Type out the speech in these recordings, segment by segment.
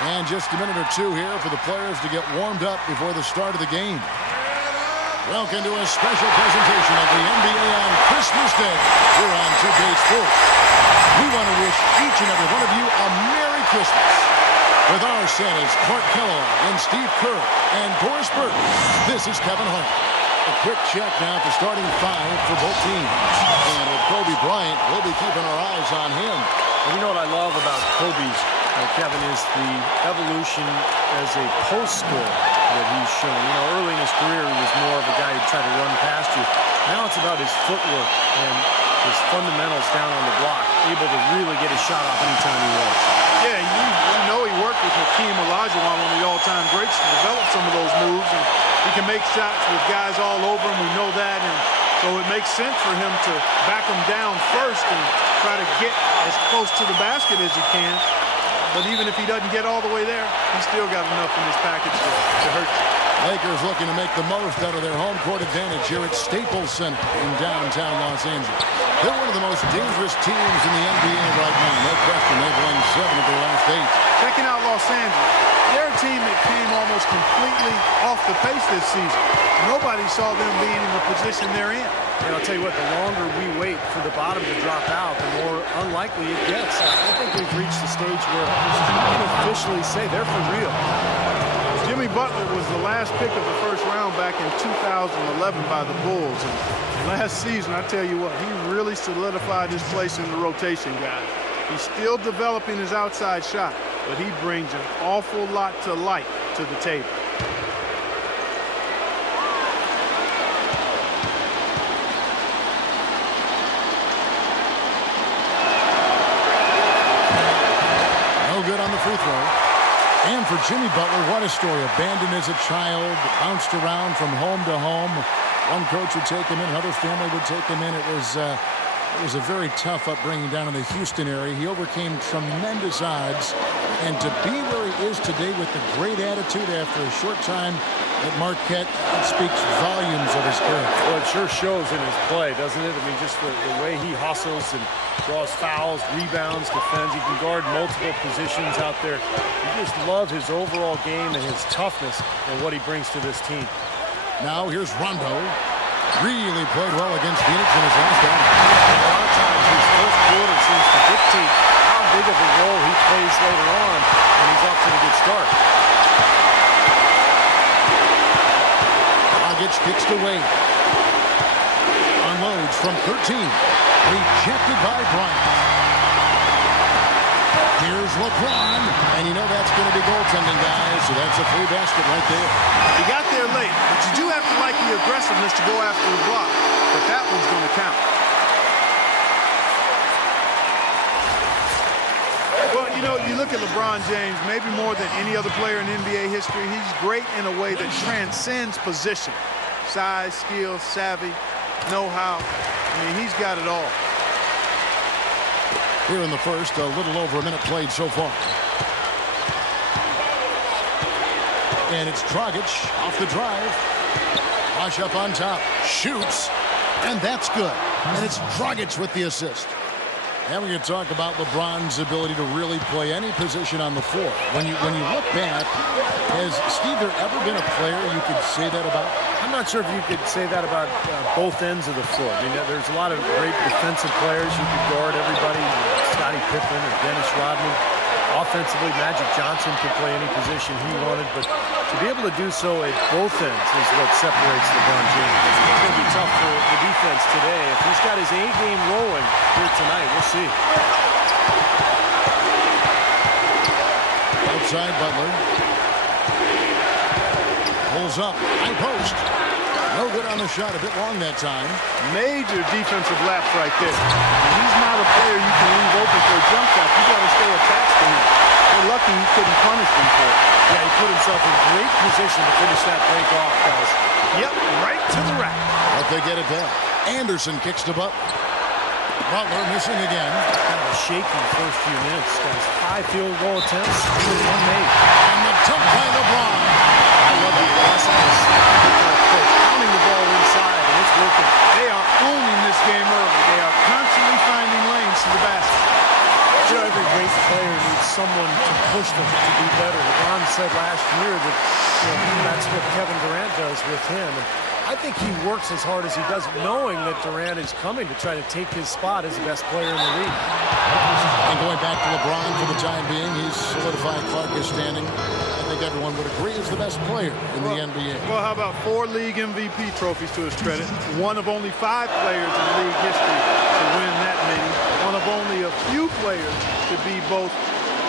And just a minute or two here for the players to get warmed up before the start of the game. Welcome to a special presentation of the NBA on Christmas Day here on 2K Sports. We want to wish each and every one of you a Merry Christmas. With our Santas, Clark Kellogg and Steve Kerr and Boris Burke, this is Kevin Hart. A quick check now at the starting five for both teams. And with Kobe Bryant, we'll be keeping our eyes on him. And you know what I love about Kobe's, Kevin, is the evolution as a post scorer that he's shown. You know, early in his career, he was more of a guy who tried to run past you. Now it's about his footwork and his fundamentals down on the block, able to really get his shot off anytime he wants. Yeah, you know he worked with Hakeem Olajuwon, one of the all-time greats, to develop some of those moves. And he can make shots with guys all over him. We know that. And so it makes sense for him to back him down first and try to get as close to the basket as he can. But even if he doesn't get all the way there, he's still got enough in his package to hurt you. Lakers looking to make the most out of their home court advantage here at Staples Center in downtown Los Angeles. They're one of the most dangerous teams in the NBA right now. No question, they've won 7 of their last 8. Checking out Los Angeles, they're a team that came almost completely off the pace this season. Nobody saw them being in the position they're in. And I'll tell you what, the longer we wait for the bottom to drop out, the more unlikely it gets. I think we've reached the stage where we can officially say they're for real. Jimmy Butler was the last pick of the first round back in 2011 by the Bulls. And last season, I tell you what, he really solidified his place in the rotation, guys. He's still developing his outside shot, but he brings an awful lot to light to the table. No good on the free throw. And for Jimmy Butler, what a story. Abandoned as a child, bounced around from home to home. One coach would take him in, another family would take him in. It was a very tough upbringing down in the Houston area. He overcame tremendous odds. And to be where he is today with the great attitude after a short time at Marquette, it speaks volumes of his character. Well, it sure shows in his play, doesn't it? I mean, just the way he hustles and draws fouls, rebounds, defends. He can guard multiple positions out there. You just love his overall game and his toughness and what he brings to this team. Now here's Rondo. Really played well against Phoenix in his last game. A lot of times his first quarter seems to dictate how big of a role he plays later on when he's off to a good start. Dragic kicks to Wade. Unloads from 13. Rejected by Bryant. Here's LeBron. And you know that's going to be goaltending, guys. So that's a free basket right there. He got there late, but you do have to like the aggressiveness to go after the block. But that one's going to count. Well, you know, you look at LeBron James, maybe more than any other player in NBA history, he's great in a way that transcends position. Size, skill, savvy, know-how. I mean, he's got it all. Here in the first, a little over a minute played so far. And it's Dragic off the drive. Wash up on top. Shoots. And that's good. And it's Dragic with the assist. And we're going to talk about LeBron's ability to really play any position on the floor. When you look back, has Steve there ever been a player you could say that about? I'm not sure if you could say that about both ends of the floor. I mean, there's a lot of great defensive players who could guard everybody. Scottie Pippen or Dennis Rodman. Offensively, Magic Johnson could play any position he wanted, but to be able to do so at both ends is what separates LeBron James. It's going to be tough for the defense today. If he's got his A-game rolling here tonight, we'll see. Outside Butler. Pulls up. High post. No good on the shot. A bit long that time. Major defensive lapse right there. He's not a player you can leave open for a jump shot. You got to stay attached to him. They're lucky he couldn't punish him for it. Yeah, he put himself in great position to finish that break off, guys. Yep, right to the rack. But they get it back. Anderson kicks to Butler. Butler missing again. Kind of a shaky first few minutes, guys. 5 field goal attempts, only 1 made. And the dunk by LeBron. I love the aggressiveness. Pounding the ball inside, and it's working. They are owning this game early. They are constantly finding lanes to the basket. You know, every great player needs someone to push them to be better. LeBron said last year that that's what Kevin Durant does with him. And I think he works as hard as he does, knowing that Durant is coming to try to take his spot as the best player in the league. And going back to LeBron for the time being, he's solidified Clark is standing. I think everyone would agree he's the best player in the NBA. Well, how about 4 league MVP trophies to his credit? One of only 5 players in league history to win that many. One of only a few players to be both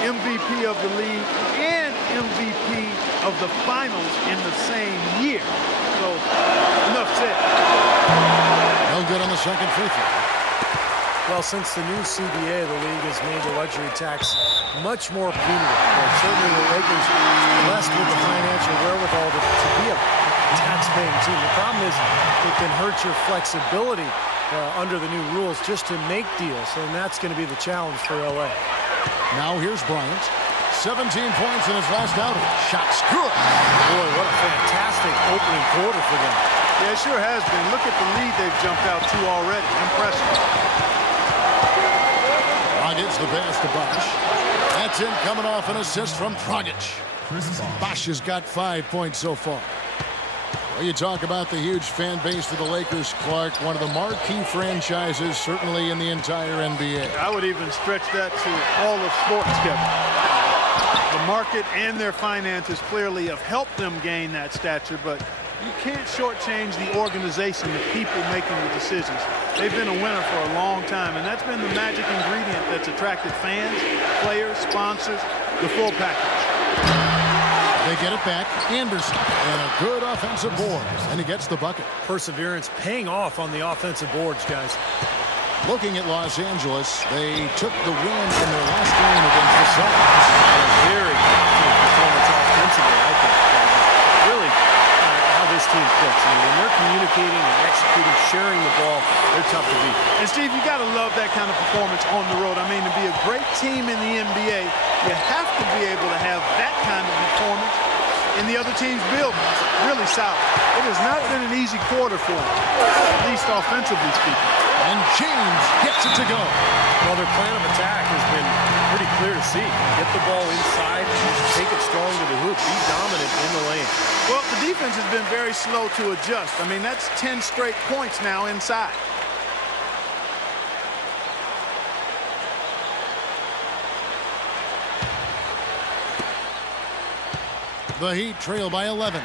MVP of the league and MVP of the finals in the same year. So, enough said. No good on the second free throw. Well, since the new CBA, the league has made the luxury tax much more punitive. Well, certainly the Lakers blessed with the financial wherewithal to be a tax-paying team. The problem is it can hurt your flexibility under the new rules just to make deals, and that's going to be the challenge for LA. Now here's Bryant. 17 points in his last outing. Shots good. Boy, what a fantastic opening quarter for them. Yeah, it sure has been. Look at the lead they've jumped out to already. Impressive. Dragic the pass to Bosh. That's in, coming off an assist from Dragic. Bosh has got 5 points so far. Well, you talk about the huge fan base for the Lakers, Clark. One of the marquee franchises, certainly in the entire NBA. I would even stretch that to all of sports, Kevin. The market and their finances clearly have helped them gain that stature, but you can't shortchange the organization, the people making the decisions. They've been a winner for a long time, and that's been the magic ingredient that's attracted fans, players, sponsors, the full package. They get it back. Anderson, and a good offensive board, and he gets the bucket. Perseverance paying off on the offensive boards, guys. Looking at Los Angeles, they took the win in their last game against the Celtics. A very good performance offensively, I think. Really, how this team clicks. I mean, when they're communicating and executing, sharing the ball, they're tough to beat. And, Steve, you got to love that kind of performance on the road. I mean, to be a great team in the NBA, you have to be able to have that kind of performance in the other team's buildings. Really solid. It has not been an easy quarter for them, at least offensively speaking. And James gets it to go. Well, their plan of attack has been pretty clear to see. Get the ball inside, take it strong to the hoop, be dominant in the lane. Well, the defense has been very slow to adjust. I mean, that's 10 straight points now inside. The Heat trail by 11.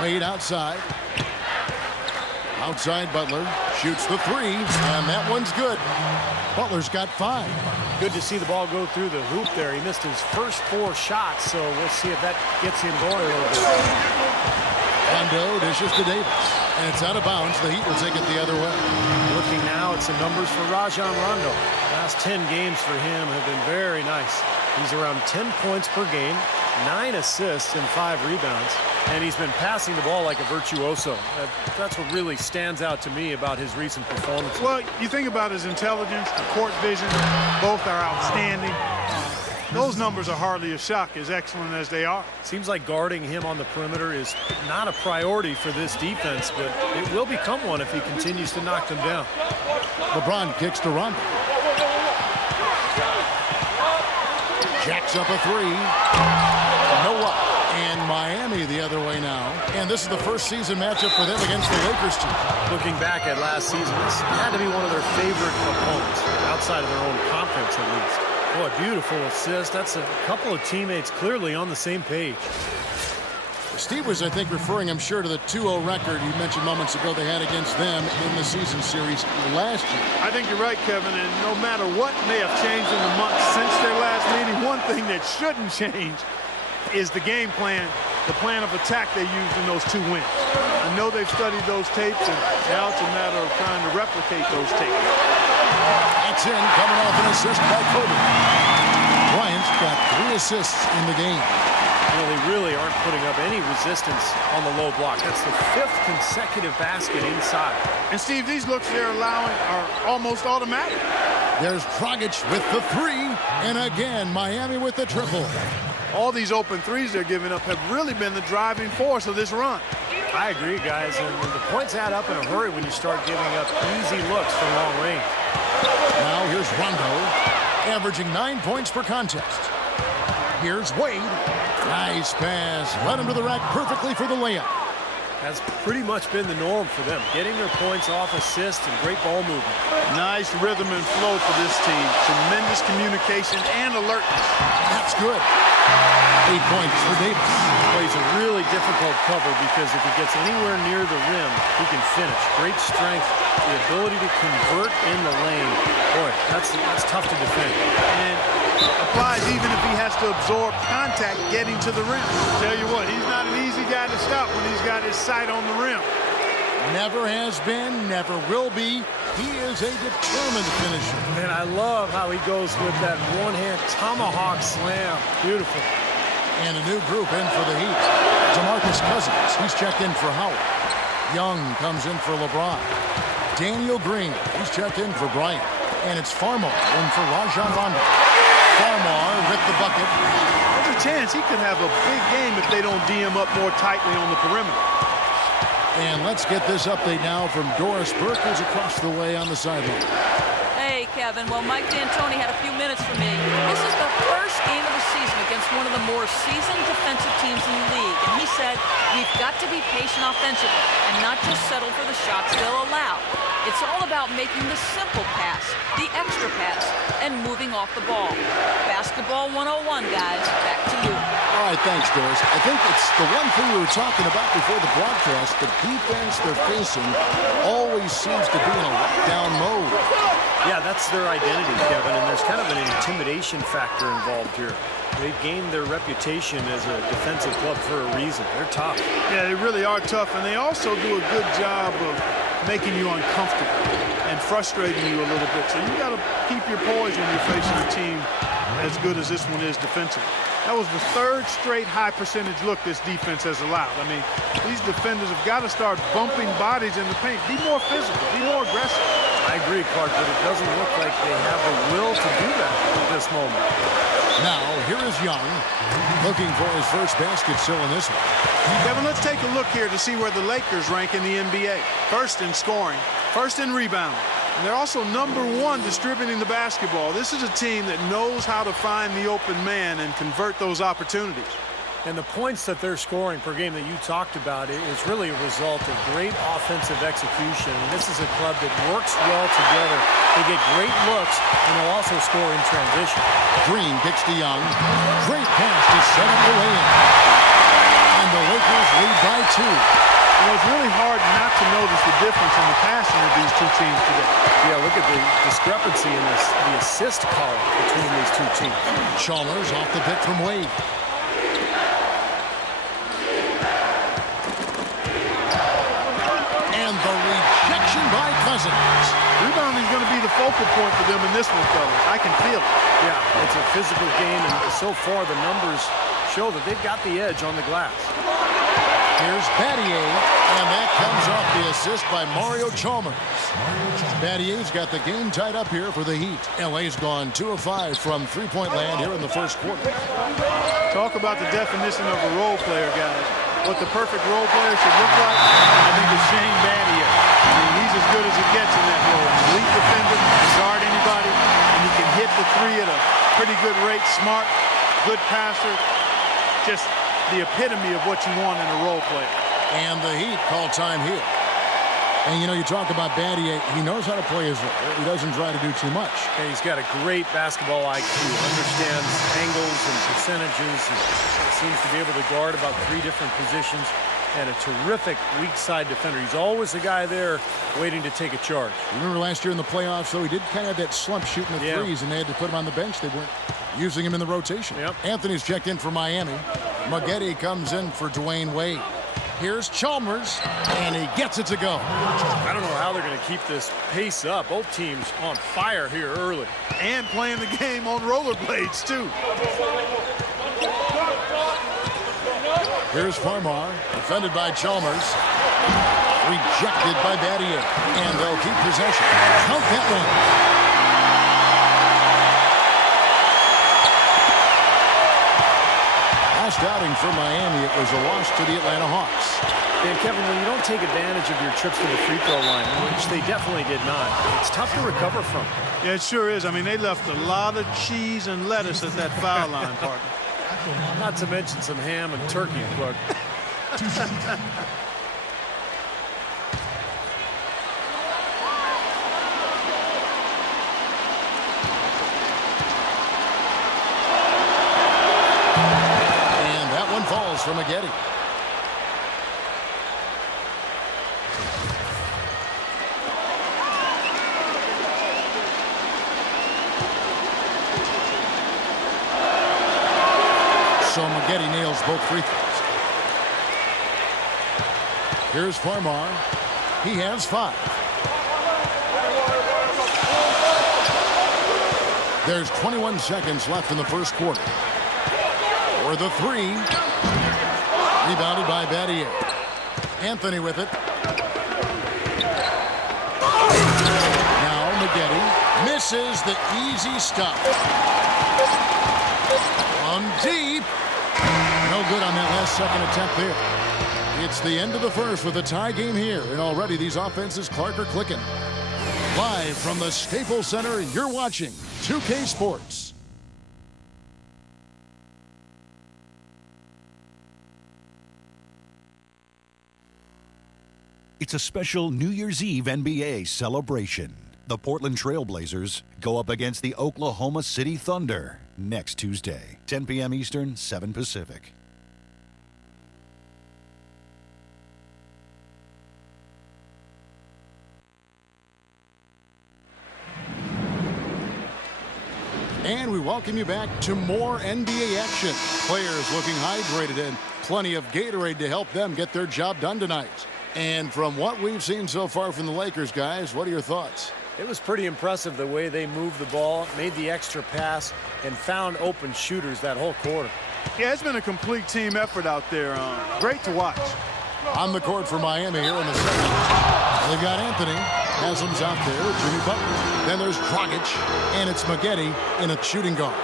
Wade outside. Outside Butler. Shoots the 3, and that one's good. Butler's got 5. Good to see the ball go through the hoop there. He missed his first 4 shots, so we'll see if that gets him going a little bit. Rondo dishes to Davis, and it's out of bounds. The Heat will take it the other way. Looking now at some numbers for Rajon Rondo. Last 10 games for him have been very nice. He's around 10 points per game, 9 assists and 5 rebounds, and he's been passing the ball like a virtuoso. That's what really stands out to me about his recent performance. Well, you think about his intelligence, the court vision, both are outstanding. Those numbers are hardly a shock, as excellent as they are. Seems like guarding him on the perimeter is not a priority for this defense, but it will become one if he continues to knock them down. LeBron kicks to Rondo. Jacks up a 3. No up. And Miami the other way now. And this is the first season matchup for them against the Lakers team. Looking back at last season, this had to be one of their favorite opponents, outside of their own conference at least. Boy, beautiful assist. That's a couple of teammates clearly on the same page. Steve was, I think, referring, I'm sure, to the 2-0 record you mentioned moments ago they had against them in the season series last year. I think you're right, Kevin, and no matter what may have changed in the months since their last meeting, one thing that shouldn't change is the game plan, the plan of attack they used in those 2 wins. I know they've studied those tapes, and now it's a matter of trying to replicate those tapes. That's in, coming off an assist by Kobe. Bryant's got 3 assists in the game. You know, they really aren't putting up any resistance on the low block. That's the 5th consecutive basket inside. And, Steve, these looks they're allowing are almost automatic. There's Dragic with the 3, and again, Miami with the triple. All these open threes they're giving up have really been the driving force of this run. I agree, guys. And the points add up in a hurry when you start giving up easy looks from long range. Now here's Rondo, averaging 9 points per contest. Here's Wade. Nice pass. Led him to the rack perfectly for the layup. That's pretty much been the norm for them, getting their points off assists and great ball movement. Nice rhythm and flow for this team. Tremendous communication and alertness. That's good. 8 points for Davis. Plays a really difficult cover because if he gets anywhere near the rim, he can finish. Great strength, the ability to convert in the lane. Boy, that's tough to defend. And applies even if he has to absorb contact getting to the rim. Tell you what, he's not an easy guy to stop when he's got his sight on the rim. Never has been, never will be. He is a determined finisher. And I love how he goes with that one-hand tomahawk slam. Beautiful. And a new group in for the Heat. DeMarcus Cousins, he's checked in for Howard. Young comes in for LeBron. Daniel Green, he's checked in for Bryant. And it's Farmar in for Rajon Rondo. Farmar with the bucket. There's a chance he could have a big game if they don't D him up more tightly on the perimeter. And let's get this update now from Doris Burke, who's across the way on the sideline. Hey, Kevin. Well, Mike D'Antoni had a few minutes for me. This is the first game of the season against one of the more seasoned defensive teams in the league. And he said, we've got to be patient offensively and not just settle for the shots they'll allow. It's all about making the simple pass, the extra pass, and moving off the ball. Basketball 101, guys. Back to you. All right, thanks, Doris. I think it's the one thing we were talking about before the broadcast. The defense they're facing always seems to be in a lockdown mode. Yeah, that's their identity, Kevin, and there's kind of an intimidation factor involved here. They've gained their reputation as a defensive club for a reason. They're tough. Yeah, they really are tough, and they also do a good job of making you uncomfortable and frustrating you a little bit. So you got to keep your poise when you're facing a team as good as this one is defensively. That was the third straight high percentage look this defense has allowed. I mean, these defenders have got to start bumping bodies in the paint. Be more physical, be more aggressive. I agree, Clark, but it doesn't look like they have the will to do that at this moment. Now, here is Young, looking for his first basket still in this one. Kevin, let's take a look here to see where the Lakers rank in the NBA. First in scoring, first in rebounding. And they're also #1 distributing the basketball. This is a team that knows how to find the open man and convert those opportunities. And the points that they're scoring per game that you talked about is really a result of great offensive execution. And this is a club that works well together. They get great looks, and they'll also score in transition. Green kicks to Young. Great pass to set up the lay-in. And the Lakers lead by 2. You know, it's really hard not to notice the difference in the passing of these two teams today. Yeah, look at the discrepancy in the assist column between these two teams. Chalmers off the pick from Wade. And the rejection by Cousins. Rebounding is going to be the focal point for them in this one, fellas. I can feel it. Yeah, it's a physical game, and so far the numbers show that they've got the edge on the glass. Here's Battier, and that comes off the assist by Mario Chalmers. Battier's got the game tied up here for the Heat. LA's gone 2 of 5 from three-point land here in the first quarter. Talk about the definition of a role player, guys. What the perfect role player should look like, I think it's Shane Battier. I mean, he's as good as it gets in that role. Elite defender, can guard anybody, and he can hit the three at a pretty good rate. Smart, good passer, just the epitome of what you want in a role player. And the Heat call time here. And, you know, you talk about Battier. He knows how to play his role. He doesn't try to do too much. And he's got a great basketball IQ. Understands angles and percentages. And seems to be able to guard about 3 different positions. And a terrific weak side defender. He's always the guy there waiting to take a charge. Remember last year in the playoffs, though, he did kind of have that slump shooting the threes, and they had to put him on the bench. They weren't using him in the rotation. Yep. Anthony's checked in for Miami. Maggette comes in for Dwayne Wade. Here's Chalmers, and he gets it to go. I don't know how they're going to keep this pace up. Both teams on fire here early. And playing the game on rollerblades, too. Here's Farmar, defended by Chalmers. Rejected by Battier. And they'll keep possession. Count that one. Last outing for Miami, it was a loss to the Atlanta Hawks. And Kevin, when you don't take advantage of your trips to the free throw line, which they definitely did not, it's tough to recover from. Yeah, it sure is. I mean, they left a lot of cheese and lettuce at that foul line, partner. Not to mention some ham and turkey, Clark. And that one falls for Maggette. So Maggette nails both free throws. Here's Farmar. He has 5. There's 21 seconds left in the first quarter. For the 3. Rebounded by Battier. Anthony with it. Now Maggette misses the easy stop. From deep. No good on that last second attempt there. It's the end of the first with a tie game here, and already these offenses, Clark, are clicking. Live from the Staples Center, you're watching 2K Sports. It's a special New Year's Eve NBA celebration. The Portland Trail Blazers go up against the Oklahoma City Thunder next Tuesday, 10 p.m. Eastern, 7 Pacific. And we welcome you back to more NBA action. Players looking hydrated and plenty of Gatorade to help them get their job done tonight. And from what we've seen so far from the Lakers, guys, what are your thoughts? It was pretty impressive the way they moved the ball, made the extra pass, and found open shooters that whole quarter. Yeah, it's been a complete team effort out there. Great to watch. On the court for Miami here in the second. They've got Anthony. Haslam's out there with Jimmy Butler. Then there's Dragic, and it's Maggette in a shooting guard.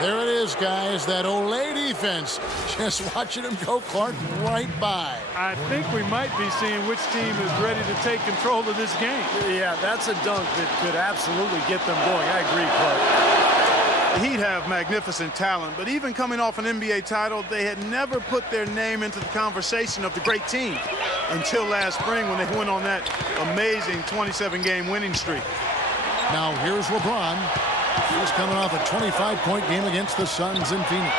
There it is, guys, that Olay defense. Just watching him go, Clark, right by. I think we might be seeing which team is ready to take control of this game. Yeah, that's a dunk that could absolutely get them going. I agree, Clark. The Heat have magnificent talent, but even coming off an NBA title, they had never put their name into the conversation of the great team until last spring when they went on that amazing 27-game winning streak. Now here's LeBron. He's coming off a 25-point game against the Suns in Phoenix.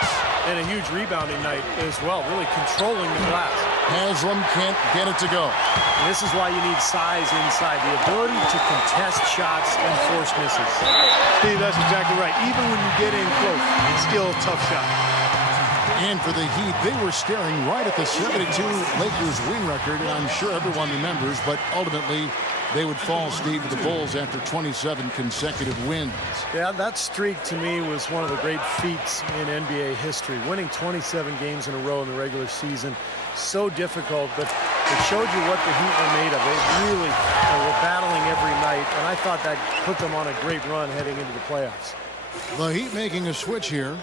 And a huge rebounding night as well, really controlling the glass. Haslam can't get it to go. And this is why you need size inside, the ability to contest shots and force misses. Steve, that's exactly right. Even when you get in close, it's still a tough shot. And for the Heat, they were staring right at the 72 Lakers win record, and I'm sure everyone remembers, but ultimately they would fall, Steve, to the Bulls after 27 consecutive wins. Yeah, that streak to me was one of the great feats in NBA history. Winning 27 games in a row in the regular season, so difficult, but it showed you what the Heat were made of. They really were battling every night, and I thought that put them on a great run heading into the playoffs. The Heat making a switch here.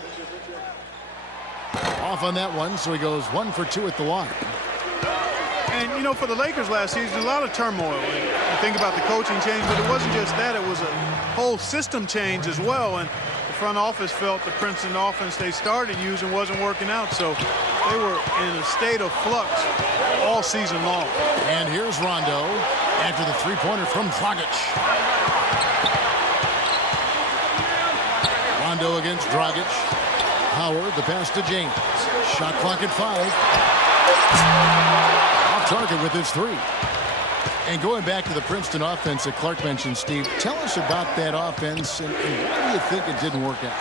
Off on that one, so he goes 1 for 2 at the line. And, you know, for the Lakers last season, a lot of turmoil. You think about the coaching change, but it wasn't just that. It was a whole system change as well. And the front office felt the Princeton offense they started using wasn't working out. So they were in a state of flux all season long. And here's Rondo after the three-pointer from Dragic. Rondo against Dragic. Howard, the pass to James. Shot clock at 5. Off target with his 3. And going back to the Princeton offense that Clark mentioned, Steve, tell us about that offense and why do you think it didn't work out?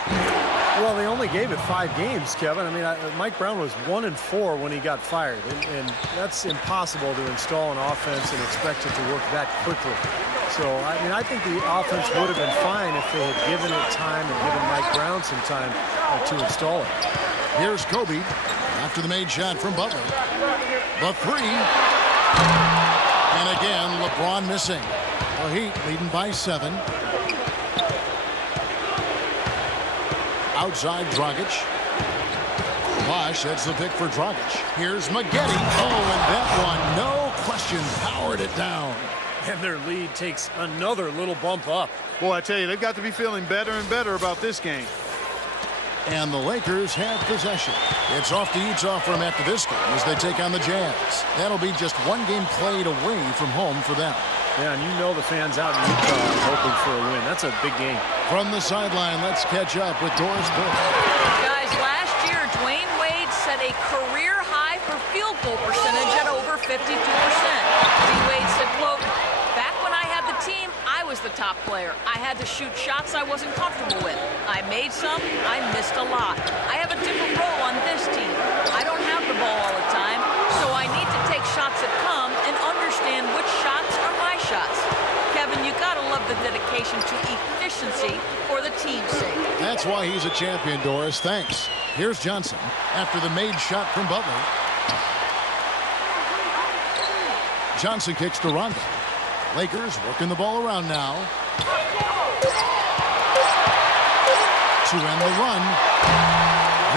Well, they only gave it 5 games, Kevin. I mean, Mike Brown was 1-4 when he got fired, and that's impossible to install an offense and expect it to work that quickly. So, I mean, I think the offense would have been fine if they had given it time and given Mike Brown some time to install it. Here's Kobe after the made shot from Butler. The 3. And again, LeBron missing. The Heat leading by 7. Outside Dragic. Bosch sets the pick for Dragic. Here's Maggette. Oh, and that one, no question, powered it down. And their lead takes another little bump up. Boy, I tell you, they've got to be feeling better and better about this game. And the Lakers have possession. It's off to Utah from after this game as they take on the Jazz. That'll be just one game played away from home for them. Yeah, and you know the fans out in Utah are hoping for a win. That's a big game. From the sideline, let's catch up with Doris Burke. Guys, last year, Dwayne Wade set a career high for field goal percentage at over 52%. D-Wade said, quote, "Back when I had the team, I was the top player. I had to shoot shots I wasn't comfortable with. I made some, I missed a lot. I have a different role on this team. I don't have the ball all the time, so I need to take shots that come and understand which shots are my shots." Kevin, you gotta love the dedication to efficiency for the team's sake. That's why he's a champion, Doris. Thanks. Here's Johnson after the made shot from Butler. Johnson kicks to Rondo. Lakers working the ball around now. To end the run.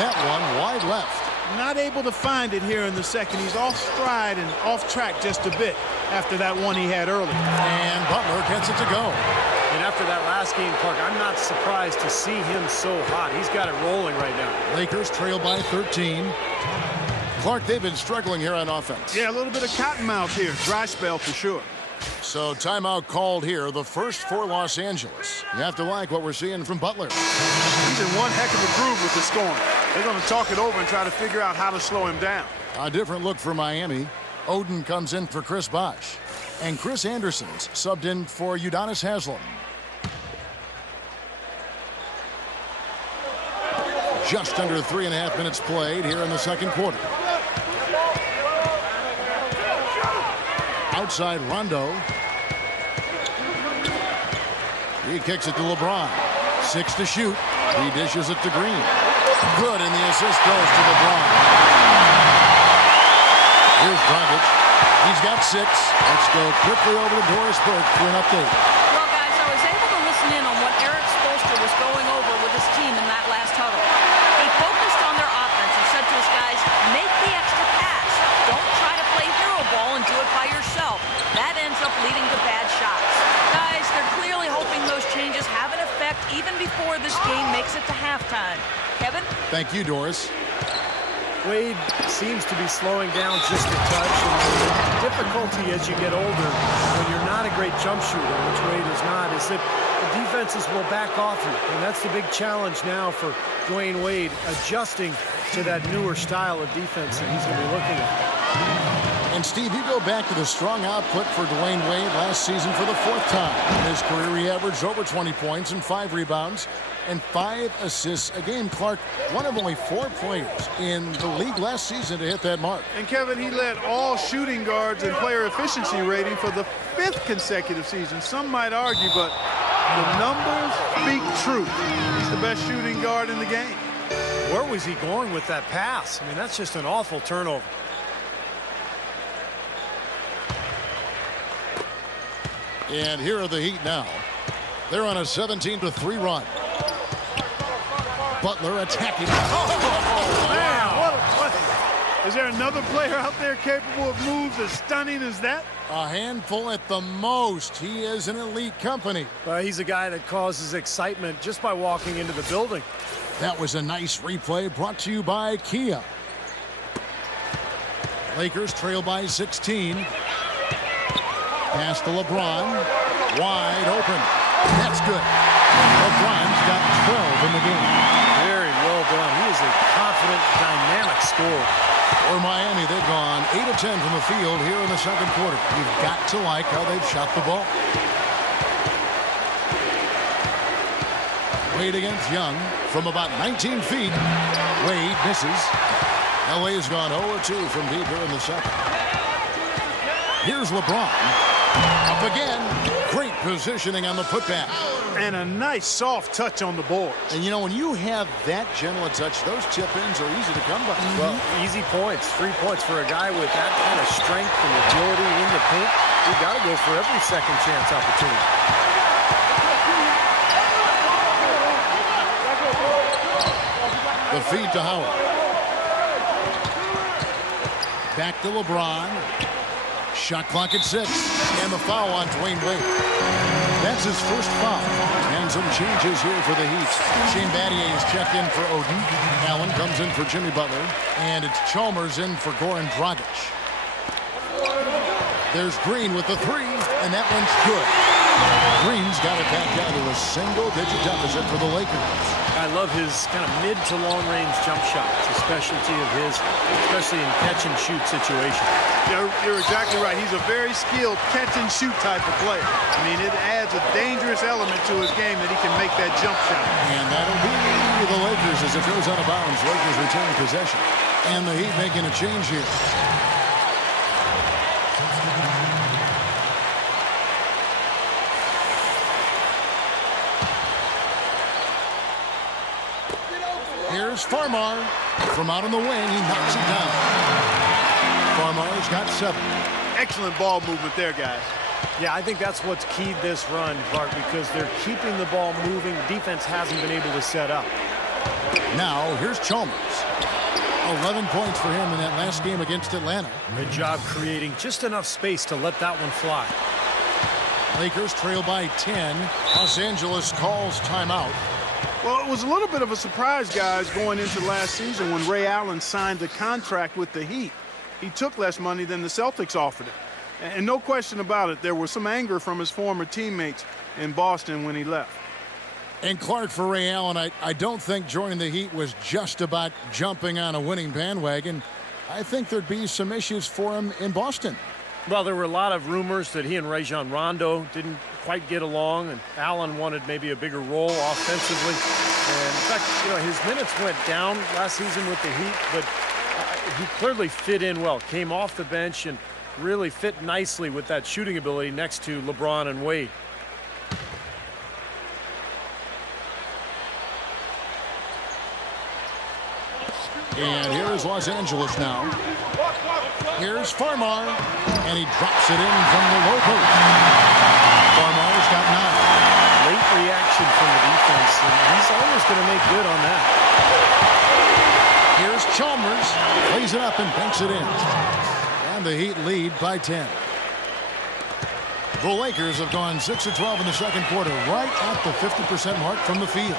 That one wide left. Not able to find it here in the second. He's off stride and off track just a bit after that one he had early. And Butler gets it to go. And after that last game, Clark, I'm not surprised to see him so hot. He's got it rolling right now. Lakers trail by 13. Clark, they've been struggling here on offense. Yeah, a little bit of cottonmouth here. Dry spell for sure. So timeout called here, the first for Los Angeles. You have to like what we're seeing from Butler. He's in one heck of a groove with the scoring. They're going to talk it over and try to figure out how to slow him down. A different look for Miami. Oden comes in for Chris Bosh. And Chris Anderson's subbed in for Udonis Haslem. Just under 3.5 minutes played here in the second quarter. Outside Rondo. He kicks it to LeBron. 6 to shoot. He dishes it to Green. Good, and the assist goes to LeBron. Here's Dragic. He's got 6. Let's go quickly over to Doris Burke for an update. Well, guys, I was able to listen in on what Eric Spoelstra was going over with his team in that last huddle. He focused on their offense and said to his guys, make the extra pass. Don't try to play hero ball and do it by yourself. That ends up leading to bad shots. Guys, they're clearly hoping those changes have an effect even before this game makes it to halftime. Kevin? Thank you, Doris. Wade seems to be slowing down just a touch. And the difficulty as you get older, when you're not a great jump shooter, which Wade is not, is that the defenses will back off you. And that's the big challenge now for Dwayne Wade, adjusting to that newer style of defense that he's going to be looking at. And Steve, you go back to the strong output for Dwayne Wade last season for the 4th time. In his career, he averaged over 20 points and 5 rebounds and 5 assists a game. Clark, one of only 4 players in the league last season to hit that mark. And Kevin, he led all shooting guards in player efficiency rating for the 5th consecutive season. Some might argue, but the numbers speak truth. He's the best shooting guard in the game. Where was he going with that pass? I mean, that's just an awful turnover. And here are the Heat now. They're on a 17-3 run. Butler attacking. Oh, man, what a play. Is there another player out there capable of moves as stunning as that? A handful at the most. He is an elite company. He's a guy that causes excitement just by walking into the building. That was a nice replay brought to you by Kia. Lakers trail by 16. Pass to LeBron. Wide open. That's good. LeBron's got 12 in the game. Very well done. He is a confident, dynamic scorer. For Miami, they've gone 8 of 10 from the field here in the second quarter. You've got to like how they've shot the ball. Wade against Young from about 19 feet. Wade misses. LA's gone 0-2 from deep here in the second. Here's LeBron. Up again. Great positioning on the putback. And a nice soft touch on the board. And you know, when you have that gentle a touch, those tip-ins are easy to come by. Well, easy points, 3 points for a guy with that kind of strength and agility in the paint. You got to go for every second chance opportunity. The feed to Howard. Back to LeBron. Shot clock at 6. And the foul on Dwayne Wade. That's his first foul. And some changes here for the Heat. Shane Battier is checked in for Odin. Allen comes in for Jimmy Butler. And it's Chalmers in for Goran Dragic. There's Green with the 3, and that one's good. Green's got it back down to a single-digit deficit for the Lakers. I love his kind of mid to long-range jump shot. It's a specialty of his, especially in catch-and-shoot situations. You're exactly right. He's a very skilled catch-and-shoot type of player. I mean, it adds a dangerous element to his game that he can make that jump shot. And that'll be the Lakers as it goes out of bounds. Lakers retaining possession. And the Heat making a change here. Here's Farmar. From out on the wing, he knocks it down. Farmar's got 7. Excellent ball movement there, guys. Yeah, I think that's what's keyed this run, Clark, because they're keeping the ball moving. The defense hasn't been able to set up. Now, here's Chalmers. 11 points for him in that last game against Atlanta. Good job creating just enough space to let that one fly. Lakers trail by 10. Los Angeles calls timeout. Well, it was a little bit of a surprise, guys, going into last season when Ray Allen signed a contract with the Heat. He took less money than the Celtics offered him. And no question about it, there was some anger from his former teammates in Boston when he left. And Clark, for Ray Allen, I don't think joining the Heat was just about jumping on a winning bandwagon. I think there'd be some issues for him in Boston. Well, there were a lot of rumors that he and Rajon Rondo didn't quite get along, and Allen wanted maybe a bigger role offensively. And in fact, his minutes went down last season with the Heat, but he clearly fit in well. Came off the bench and really fit nicely with that shooting ability next to LeBron and Wade. And here's Los Angeles now. Here's Farmar, and he drops it in from the low post. Farmar's got 9. Late reaction from the defense, and he's always going to make good on that. Here's Chalmers, lays it up and banks it in. And the Heat lead by 10. The Lakers have gone 6 of 12 in the second quarter, right at the 50% mark from the field.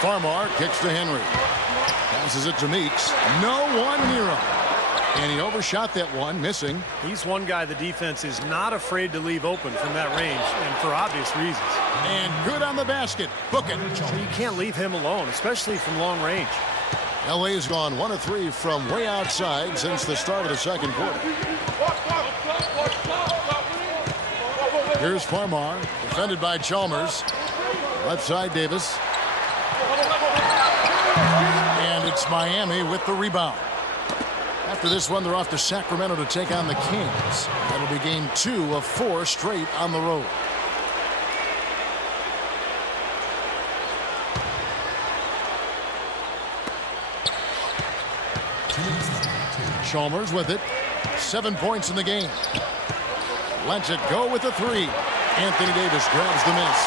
Farmar kicks to Henry. Passes it to Meeks. No one near him. And he overshot that one, missing. He's one guy the defense is not afraid to leave open from that range, and for obvious reasons. And good on the basket. Book it. You can't leave him alone, especially from long range. LA's gone 1 of 3 from way outside since the start of the second quarter. Here's Farmar, defended by Chalmers. Left side, Davis. And it's Miami with the rebound. After this one, they're off to Sacramento to take on the Kings. That'll be game 2 of 4 straight on the road. Chalmers with it. 7 points in the game. Lets it go with a 3. Anthony Davis grabs the miss.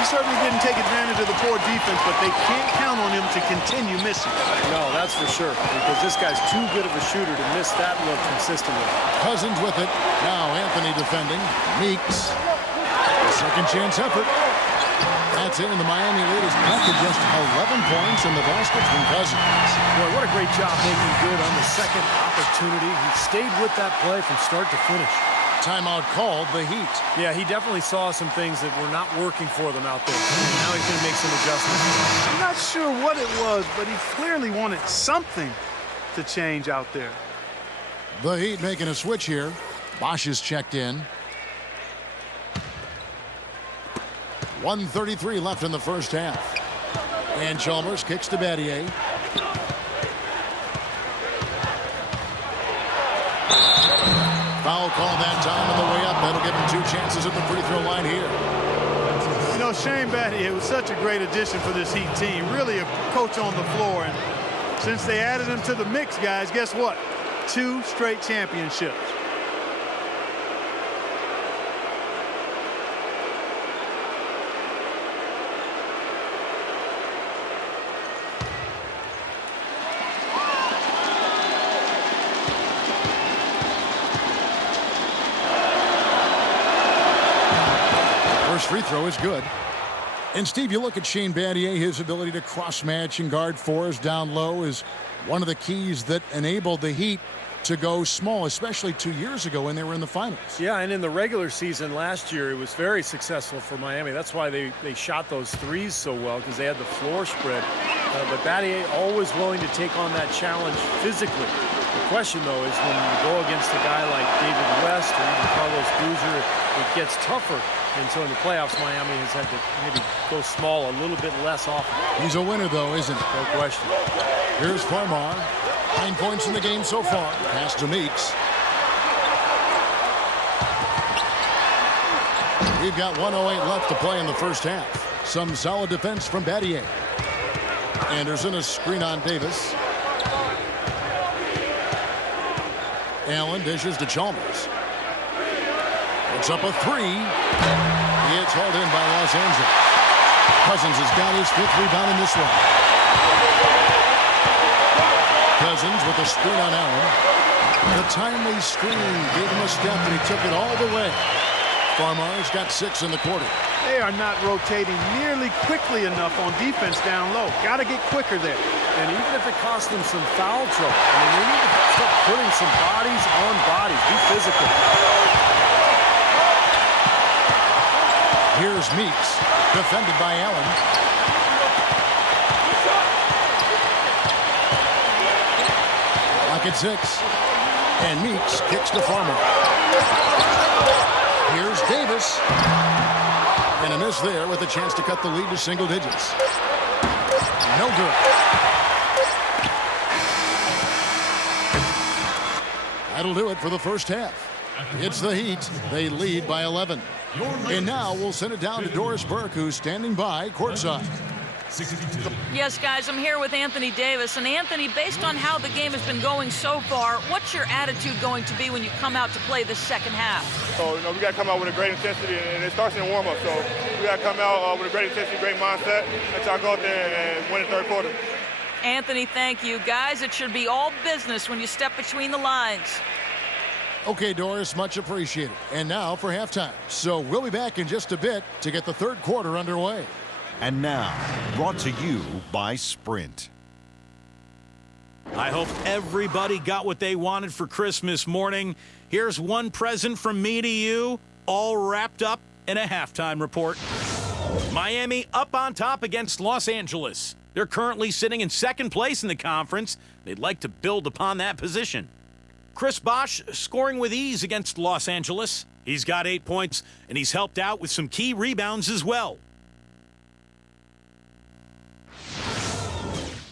He certainly didn't take advantage of the poor defense, but they can't count on him to continue missing. No, that's for sure, because this guy's too good of a shooter to miss that look consistently. Cousins with it. Now Anthony defending. Meeks. Second chance effort. That's in, and the Miami lead is back to just 11 points in the basket from Cousins. Boy, what a great job making good on the second opportunity. He stayed with that play from start to finish. Timeout called, the Heat. Yeah, he definitely saw some things that were not working for them out there. Now he's going to make some adjustments. I'm not sure what it was, but he clearly wanted something to change out there. The Heat making a switch here. Bosch is checked in. 1:33 left in the first half. And Chalmers kicks to Battier. Foul call that time on the way up. That'll give him 2 chances at the free throw line here. You know, Shane Battier was such a great addition for this Heat team. Really a coach on the floor. And since they added him to the mix, guys, guess what? 2 straight championships. First free throw is good. And, Steve, you look at Shane Battier, his ability to cross-match and guard fours down low is one of the keys that enabled the Heat to go small, especially 2 years ago when they were in the finals. Yeah, and in the regular season last year, it was very successful for Miami. That's why they shot those threes so well, because they had the floor spread. But Battier always willing to take on that challenge physically. The question, though, is when you go against a guy like David West or even Carlos Boozer, it gets tougher. And so in the playoffs, Miami has had to maybe go small a little bit less often. He's a winner, though, isn't he? No question. Here's Farmar. 9 points in the game so far. Pass to Meeks. We've got 1:08 left to play in the first half. Some solid defense from Battier. Anderson, a screen on Davis. Allen dishes to Chalmers. It's up a three. It's hauled in by Los Angeles. Cousins has got his 5th rebound in this one. Cousins with a screen on Allen. The timely screen gave him a step, and he took it all the way. Farmar's got 6 in the quarter. They are not rotating nearly quickly enough on defense down low. Got to get quicker there. And even if it costs them some foul trouble, I mean, they need to start putting some bodies on bodies. Be physical. Here's Meeks, defended by Allen. Lock at 6. And Meeks kicks to Farmer. Here's Davis. And a miss there with a chance to cut the lead to single digits. No good. That'll do it for the first half. It's the Heat. They lead by 11. And now we'll send it down to Doris Burke, who's standing by courtside. Yes, guys, I'm here with Anthony Davis. And Anthony, based on how the game has been going so far, what's your attitude going to be when you come out to play this second half? So, we got to come out with a great intensity, and it starts in the warm-up. So we got to come out with a great intensity, great mindset, and try to go out there and win the third quarter. Anthony, thank you. Guys, it should be all business when you step between the lines. Okay, Doris, much appreciated. And now for halftime. So we'll be back in just a bit to get the third quarter underway. And now, brought to you by Sprint. I hope everybody got what they wanted for Christmas morning. Here's one present from me to you, all wrapped up in a halftime report. Miami up on top against Los Angeles. They're currently sitting in second place in the conference. They'd like to build upon that position. Chris Bosh scoring with ease against Los Angeles. He's got 8 points, and he's helped out with some key rebounds as well.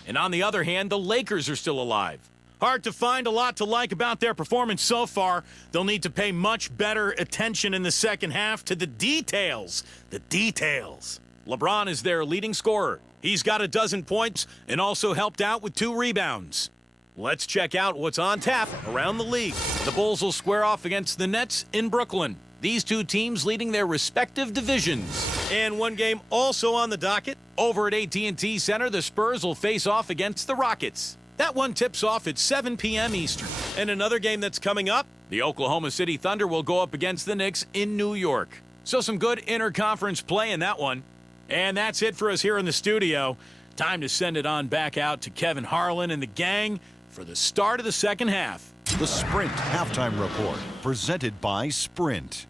And on the other hand, the Lakers are still alive. Hard to find a lot to like about their performance so far. They'll need to pay much better attention in the second half to the details. The details. LeBron is their leading scorer. He's got 12 points and also helped out with 2 rebounds. Let's check out what's on tap around the league. The Bulls will square off against the Nets in Brooklyn. These two teams leading their respective divisions. And one game also on the docket. Over at AT&T Center, the Spurs will face off against the Rockets. That one tips off at 7 p.m. Eastern. And another game that's coming up, the Oklahoma City Thunder will go up against the Knicks in New York. So some good interconference play in that one. And that's it for us here in the studio. Time to send it on back out to Kevin Harlan and the gang for the start of the second half. The Sprint Halftime Report, presented by Sprint.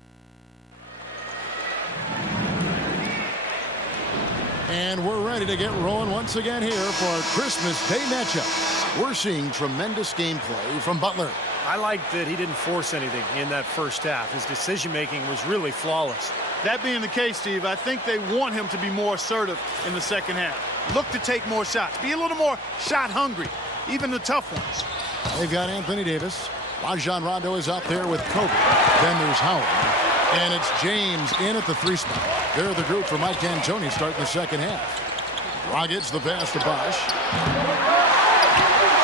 And we're ready to get rolling once again here for our Christmas Day matchup. We're seeing tremendous gameplay from Butler. I like that he didn't force anything in that first half. His decision-making was really flawless. That being the case, Steve, I think they want him to be more assertive in the second half. Look to take more shots. Be a little more shot hungry, even the tough ones. They've got Anthony Davis. Rajon Rondo is out there with Kobe. Then there's Howard. And it's James in at the 3 spot. They're the group for Mike D'Antoni starting the second half. Rockets the pass to Bosh.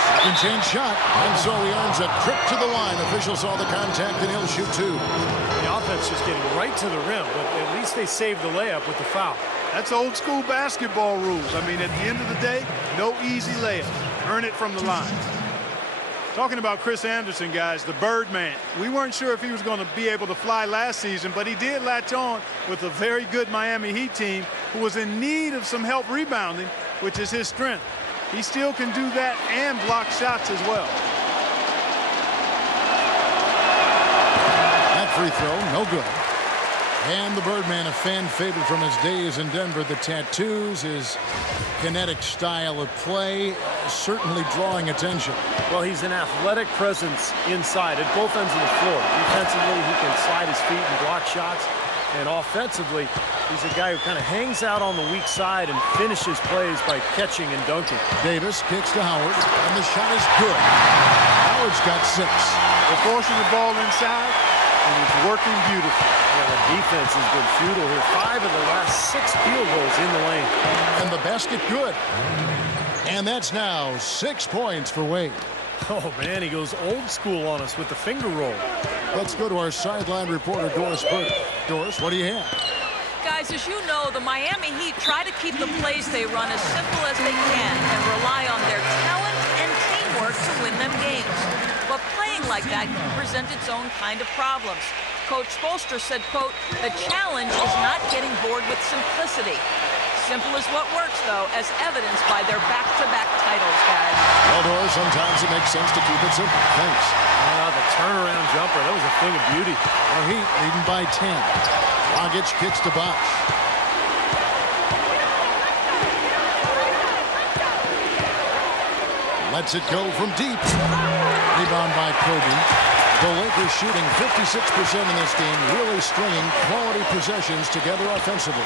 Second chance shot. And so he earns a trip to the line. Official saw the contact and he'll shoot 2. The offense just getting right to the rim, but at least they saved the layup with the foul. That's old school basketball rules. I mean, at the end of the day, no easy layup. Earn it from the line. Talking about Chris Anderson, guys, the Birdman. We weren't sure if he was going to be able to fly last season, but he did latch on with a very good Miami Heat team who was in need of some help rebounding, which is his strength. He still can do that and block shots as well. That free throw, no good. And the Birdman, a fan favorite from his days in Denver. The tattoos, his kinetic style of play, certainly drawing attention. Well, he's an athletic presence inside at both ends of the floor. Defensively, he can slide his feet and block shots. And offensively, he's a guy who kind of hangs out on the weak side and finishes plays by catching and dunking. Davis kicks to Howard, and the shot is good. Howard's got 6. They're forcing the ball inside, and it's working beautifully. Yeah, the defense has been futile here. 5 of the last 6 field goals in the lane. And the basket good. And that's now 6 points for Wade. Oh, man, he goes old school on us with the finger roll. Let's go to our sideline reporter, Doris Burke. Doris, what do you have? Guys, as you know, the Miami Heat try to keep the plays they run as simple as they can and rely on their talent and teamwork to win them games. But playing like that can present its own kind of problems. Coach Spoelstra said, quote, "The challenge is not getting bored with simplicity." Simple is what works, though, as evidenced by their back-to-back titles, guys. Well, Doris, sometimes it makes sense to keep it simple. Thanks. The turnaround jumper, that was a thing of beauty. Our Heat leading by 10. Dragic kicks to Bosh. Lets it go from deep. Rebound by Kobe. The Lakers shooting 56% in this game, really stringing quality possessions together offensively.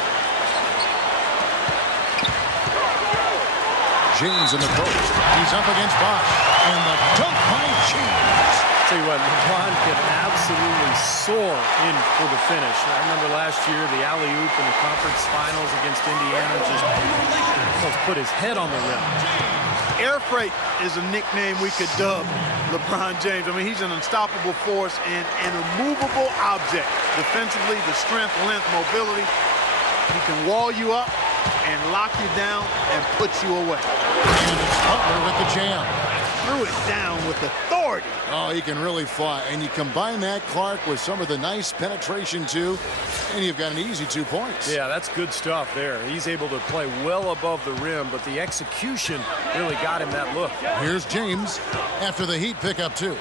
James in the post. He's up against Bosh. And the dunk by James. Tell you what, LeBron can absolutely soar in for the finish. I remember last year the alley-oop in the conference finals against Indiana just almost put his head on the rim. Air freight is a nickname we could dub LeBron James. I mean, he's an unstoppable force and an immovable object. Defensively, the strength, length, mobility. He can wall you up and lock you down and put you away. And it's Butler with the jam. Threw it down with authority. Oh, he can really fly. And you combine that, Clark, with some of the nice penetration, too, and you've got an easy 2 points. Yeah, that's good stuff there. He's able to play well above the rim, but the execution really got him that look. Here's James after the Heat pick up 2. Slammed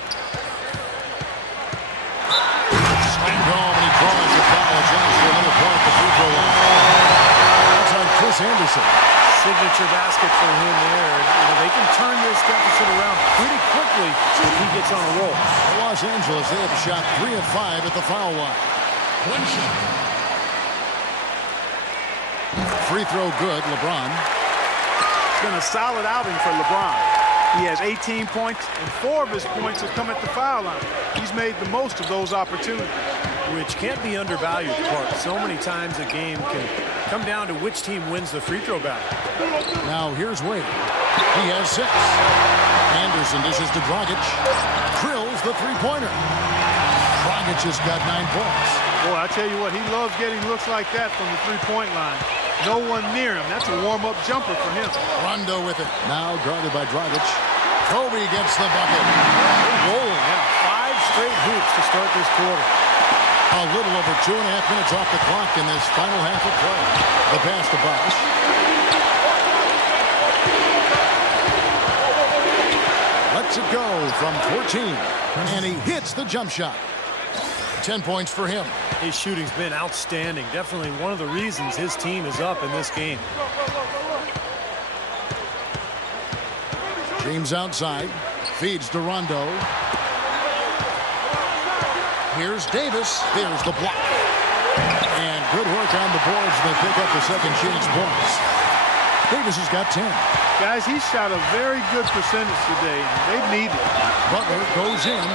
home, and he draws the foul. Chance for another point at the free throw line. That's on Chris Anderson. Signature basket for him there. They can turn this deficit around pretty quickly if he gets on a roll. Los Angeles, they have shot 3 of 5 at the foul line. One shot. Free throw good, LeBron. It's been a solid outing for LeBron. He has 18 points, and 4 of his points have come at the foul line. He's made the most of those opportunities. Which can't be undervalued, Clark. So many times a game can come down to which team wins the free throw battle. Now here's Wade. He has 6. Anderson dishes to Dragic. Drills the three-pointer. Dragic has got 9 points. Boy, I tell you what, he loves getting looks like that from the three-point line. No one near him. That's a warm-up jumper for him. Rondo with it. Now guarded by Dragic. Kobe gets the bucket. Rolling now. 5 straight hoops to start this quarter. A little over 2.5 minutes off the clock in this final half of play. The pass to Bosh. Lets it go from 14. And he hits the jump shot. 10 points for him. His shooting's been outstanding. Definitely one of the reasons his team is up in this game. James outside. Feeds to Rondo. Here's Davis. There's the block. And good work on the boards. They pick up the second chance points. Davis has got 10. Guys, he shot a very good percentage today. They need it. Butler goes in,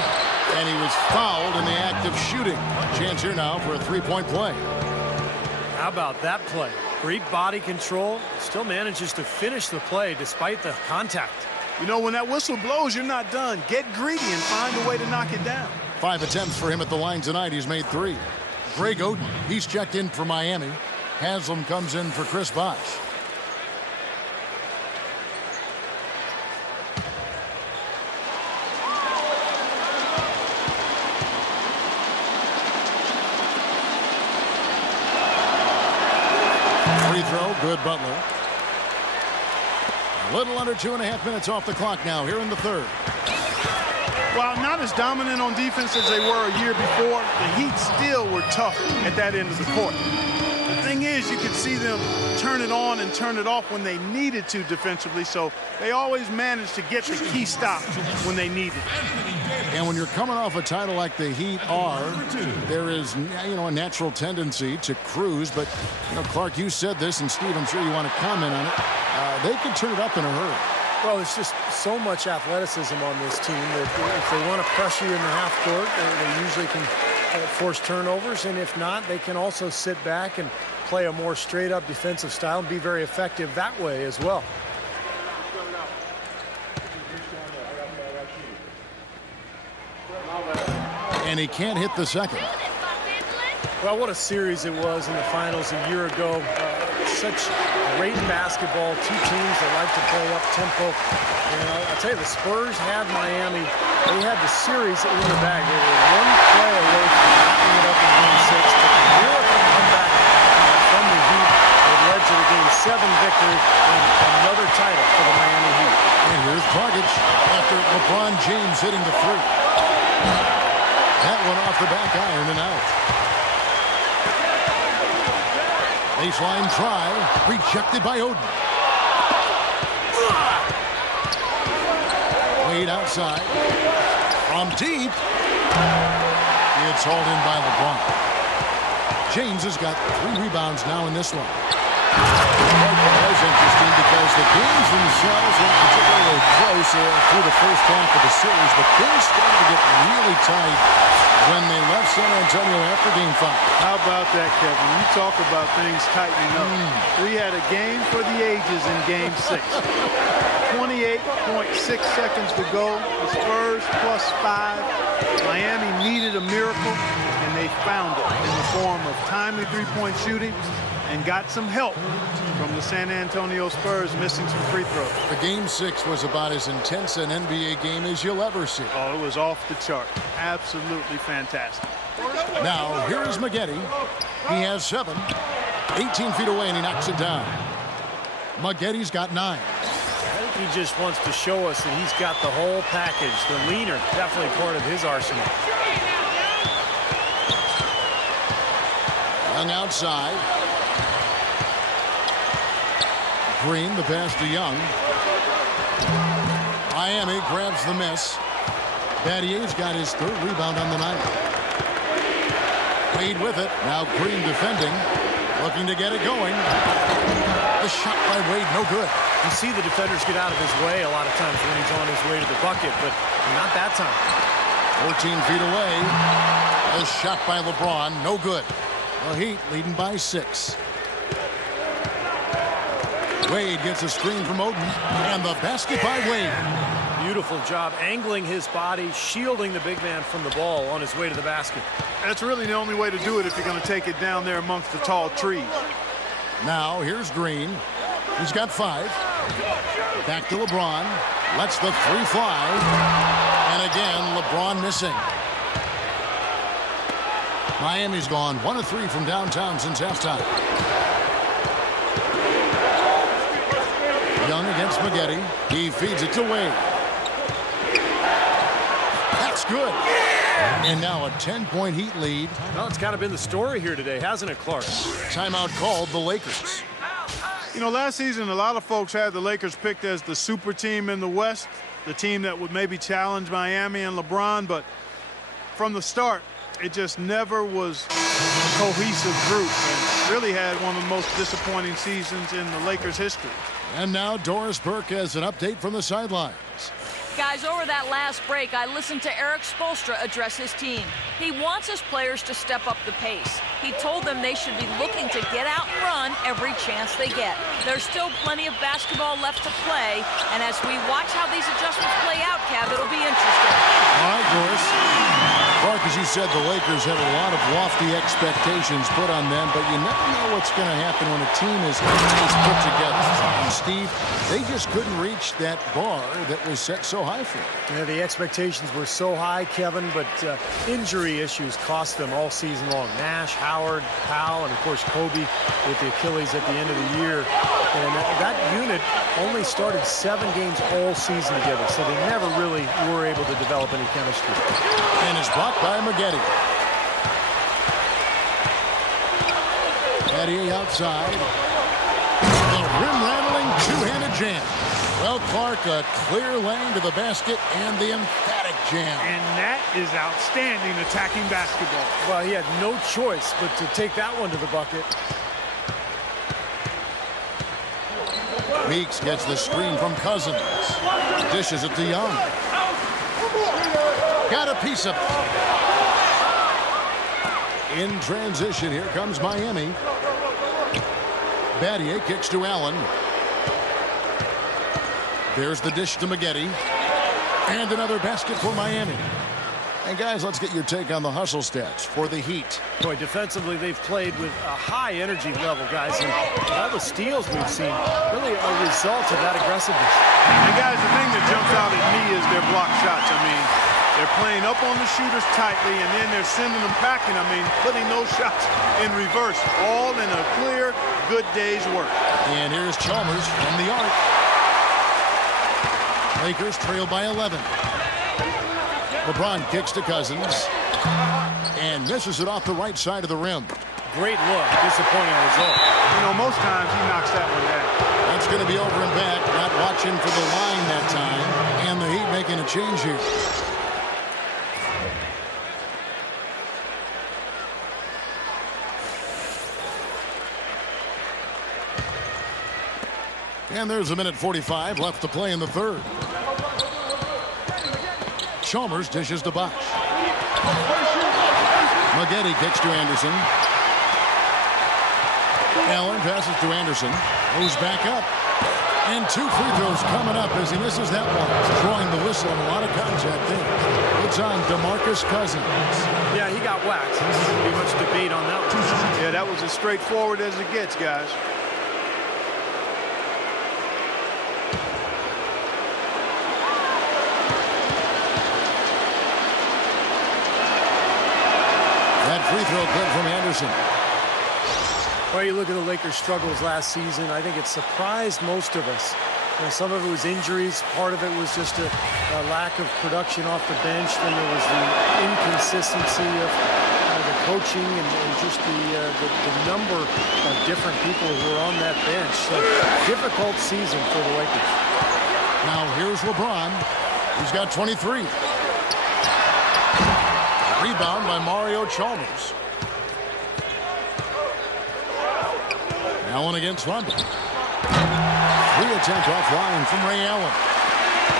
and he was fouled in the act of shooting. Chance here now for a three-point play. How about that play? Great body control. Still manages to finish the play despite the contact. You know, when that whistle blows, you're not done. Get greedy and find a way to knock it down. 5 attempts for him at the line tonight. He's made 3. Greg Oden, he's checked in for Miami. Haslam comes in for Chris Bosh. Free throw, good Butler. A little under 2.5 minutes off the clock now here in the third. While not as dominant on defense as they were a year before, the Heat still were tough at that end of the court. The thing is, you could see them turn it on and turn it off when they needed to defensively, so they always managed to get the key stops when they needed. And when you're coming off a title like the Heat are, there is, a natural tendency to cruise. But, Clark, you said this, and Steve, I'm sure you want to comment on it. They can turn it up in a hurry. Well, there's just so much athleticism on this team that if they want to pressure you in the half court, they usually can force turnovers. And if not, they can also sit back and play a more straight-up defensive style and be very effective that way as well. And he can't hit the second. Well, what a series it was in the finals a year ago. Such great basketball, two teams that like to play up tempo. And I'll tell you, the Spurs had Miami. They had the series in the bag. They were one play away from wrapping it up in Game 6. But the miracle comeback from the Heat that led to the Game 7 victory and another title for the Miami Heat. And here's Dragic after LeBron James hitting the three. That one off the back iron and out. Baseline try, rejected by Oden. Wade outside. From deep. It's hauled in by LeBron. James has got 3 rebounds now in this one. That was interesting because the games themselves weren't particularly close through the first half of the series, but things started to get really tight when they left San Antonio after Game 5. How about that, Kevin? You talk about things tightening up. We had a game for the ages in Game 6. 28.6 seconds to go. The Spurs plus 5. Miami needed a miracle, and they found it in the form of timely three-point shooting and got some help from the San Antonio Spurs missing some free throws. The Game 6 was about as intense an NBA game as you'll ever see. Oh, it was off the chart. Absolutely fantastic. Now, here is Maggette. He has 7. 18 feet away, and he knocks it down. Maggette's got 9. I think he just wants to show us that he's got the whole package. The leaner, definitely part of his arsenal. Young outside. Green, the pass to Young. Miami grabs the miss. Battier's got his 3rd rebound on the night. Wade with it. Now Green defending. Looking to get it going. The shot by Wade, no good. You see the defenders get out of his way a lot of times when he's on his way to the bucket, but not that time. 14 feet away. A shot by LeBron, no good. The Heat leading by 6. Wade gets a screen from Oden, and the basket by Wade. Beautiful job angling his body, shielding the big man from the ball on his way to the basket. That's really the only way to do it if you're going to take it down there amongst the tall trees. Now here's Green. He's got 5. Back to LeBron. Lets the 3 fly. And again, LeBron missing. Miami's gone 1 of 3 from downtown since halftime. Young against Maggette. He feeds it to Wade. That's good. And now a 10-point Heat lead. Well, it's kind of been the story here today, hasn't it, Clark? Timeout called the Lakers. You know, last season, a lot of folks had the Lakers picked as the super team in the West, the team that would maybe challenge Miami and LeBron, but from the start, it just never was a cohesive group and really had one of the most disappointing seasons in the Lakers' history. And now Doris Burke has an update from the sidelines. Guys, over that last break, I listened to Eric Spoelstra address his team. He wants his players to step up the pace. He told them they should be looking to get out and run every chance they get. There's still plenty of basketball left to play, and as we watch how these adjustments play out, Cav, it'll be interesting. All right, Doris. Clark, as you said, the Lakers have a lot of lofty expectations put on them, but you never know what's going to happen when a team is put together. And Steve, they just couldn't reach that bar that was set so high for them. Yeah, the expectations were so high, Kevin, but injury injury issues cost them all season long. Nash, Howard, Powell, and of course Kobe with the Achilles at the end of the year. And that unit only started 7 games all season together, so they never really were able to develop any chemistry. And it's blocked by Maggette. Battier outside. The rim-rattling two-handed jam. Well, Clark, a clear lane to the basket and the emphatic jam. And that is outstanding attacking basketball. Well, he had no choice but to take that one to the bucket. Meeks gets the screen from Cousins. Dishes it to Young. Got a piece of it. In transition, here comes Miami. Battier kicks to Allen. There's the dish to Maggette. And another basket for Miami. And guys, let's get your take on the hustle stats for the Heat. Boy, defensively, they've played with a high energy level, guys. And all the steals we've seen, really a result of that aggressiveness. And guys, the thing that jumps out at me is their block shots. I mean, they're playing up on the shooters tightly, and then they're sending them packing. I mean, putting those shots in reverse, all in a clear, good day's work. And here's Chalmers from the arc. Lakers trail by 11. LeBron kicks to Cousins and misses it off the right side of the rim. Great look. Disappointing result. You know, most times he knocks that one down. That's going to be over and back. Not watching for the line that time. And the Heat making a change here. And there's a minute 45 left to play in the third. Chalmers dishes to Bosch. Maggette kicks to Anderson. Allen passes to Anderson. Moves back up. And 2 free throws coming up as he misses that one. Drawing the whistle and a lot of contact there. It's on DeMarcus Cousins. Yeah, he got whacked. There's going to be much debate on that one. Yeah, that was as straightforward as it gets, guys. Free throw good from Anderson. Well, you look at the Lakers' struggles last season. I think it surprised most of us. You know, some of it was injuries. Part of it was just a lack of production off the bench. Then there was the inconsistency of the coaching and just the number of different people who were on that bench. So, difficult season for the Lakers. Now here's LeBron. He's got 23. Rebound by Mario Chalmers. Allen against London. Re-attempt offline from Ray Allen.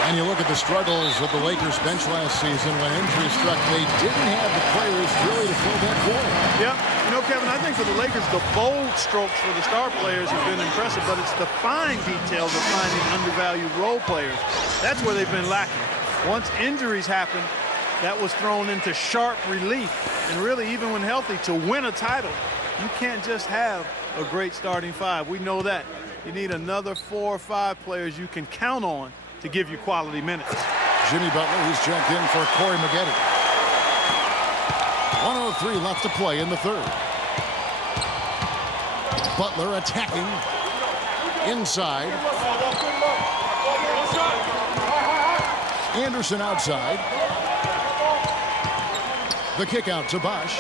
And you look at the struggles of the Lakers bench last season when injury struck. They didn't have the players really to fill that void. Yeah, you know, Kevin, I think for the Lakers, the bold strokes for the star players have been impressive, but it's the fine details of finding undervalued role players. That's where they've been lacking. Once injuries happen, that was thrown into sharp relief. And really, even when healthy, to win a title, you can't just have a great starting 5. We know that. You need another 4 or 5 players you can count on to give you quality minutes. Jimmy Butler, who's checked in for Corey Maggette. 1:03 left to play in the third. Butler attacking inside. Anderson outside. The kick out to Bosch.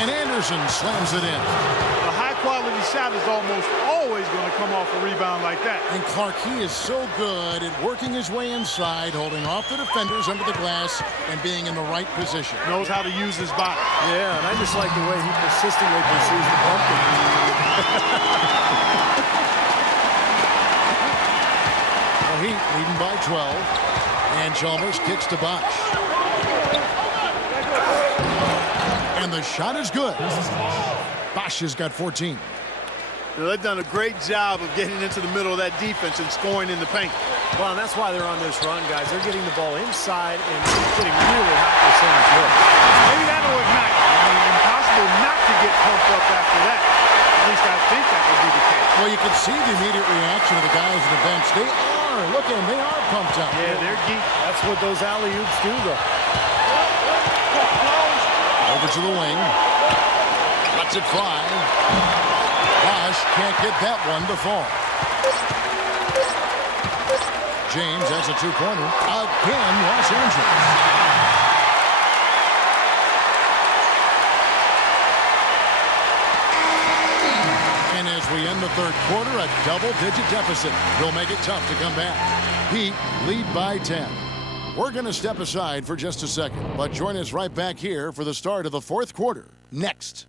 And Anderson slams it in. A high-quality shot is almost always going to come off a rebound like that. And Clark, he is so good at working his way inside, holding off the defenders under the glass, and being in the right position. Knows how to use his body. Yeah, and I just like the way he persistently pursues the pumpkin. Well, Heat leading by 12. And Chalmers kicks to Bosch. And the shot is good. Bosch has got 14. Now, they've done a great job of getting into the middle of that defense and scoring in the paint. Well, and that's why they're on this run, guys. They're getting the ball inside and getting really high percentage looks. Maybe that'll ignite. I mean, impossible not to get pumped up after that. At least I think that would be the case. Well, you can see the immediate reaction of the guys on the bench. They are are looking. They are pumped up. Yeah, they're geek. That's what those alley-oops do, though. Over to the wing. Lets it fly. Bosch can't get that one to fall. James has a two-pointer. Again, Los Angeles. And as we end the third quarter, a double-digit deficit will make it tough to come back. Heat lead by 10. We're going to step aside for just a second, but join us right back here for the start of the fourth quarter. Next.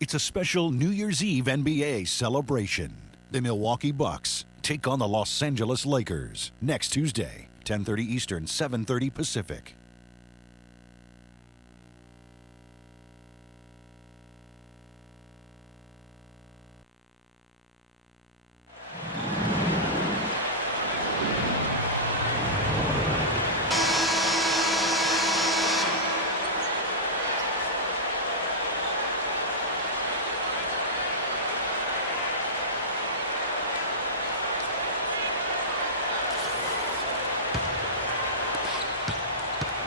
It's a special New Year's Eve NBA celebration. The Milwaukee Bucks take on the Los Angeles Lakers next Tuesday, 10:30 Eastern, 7:30 Pacific.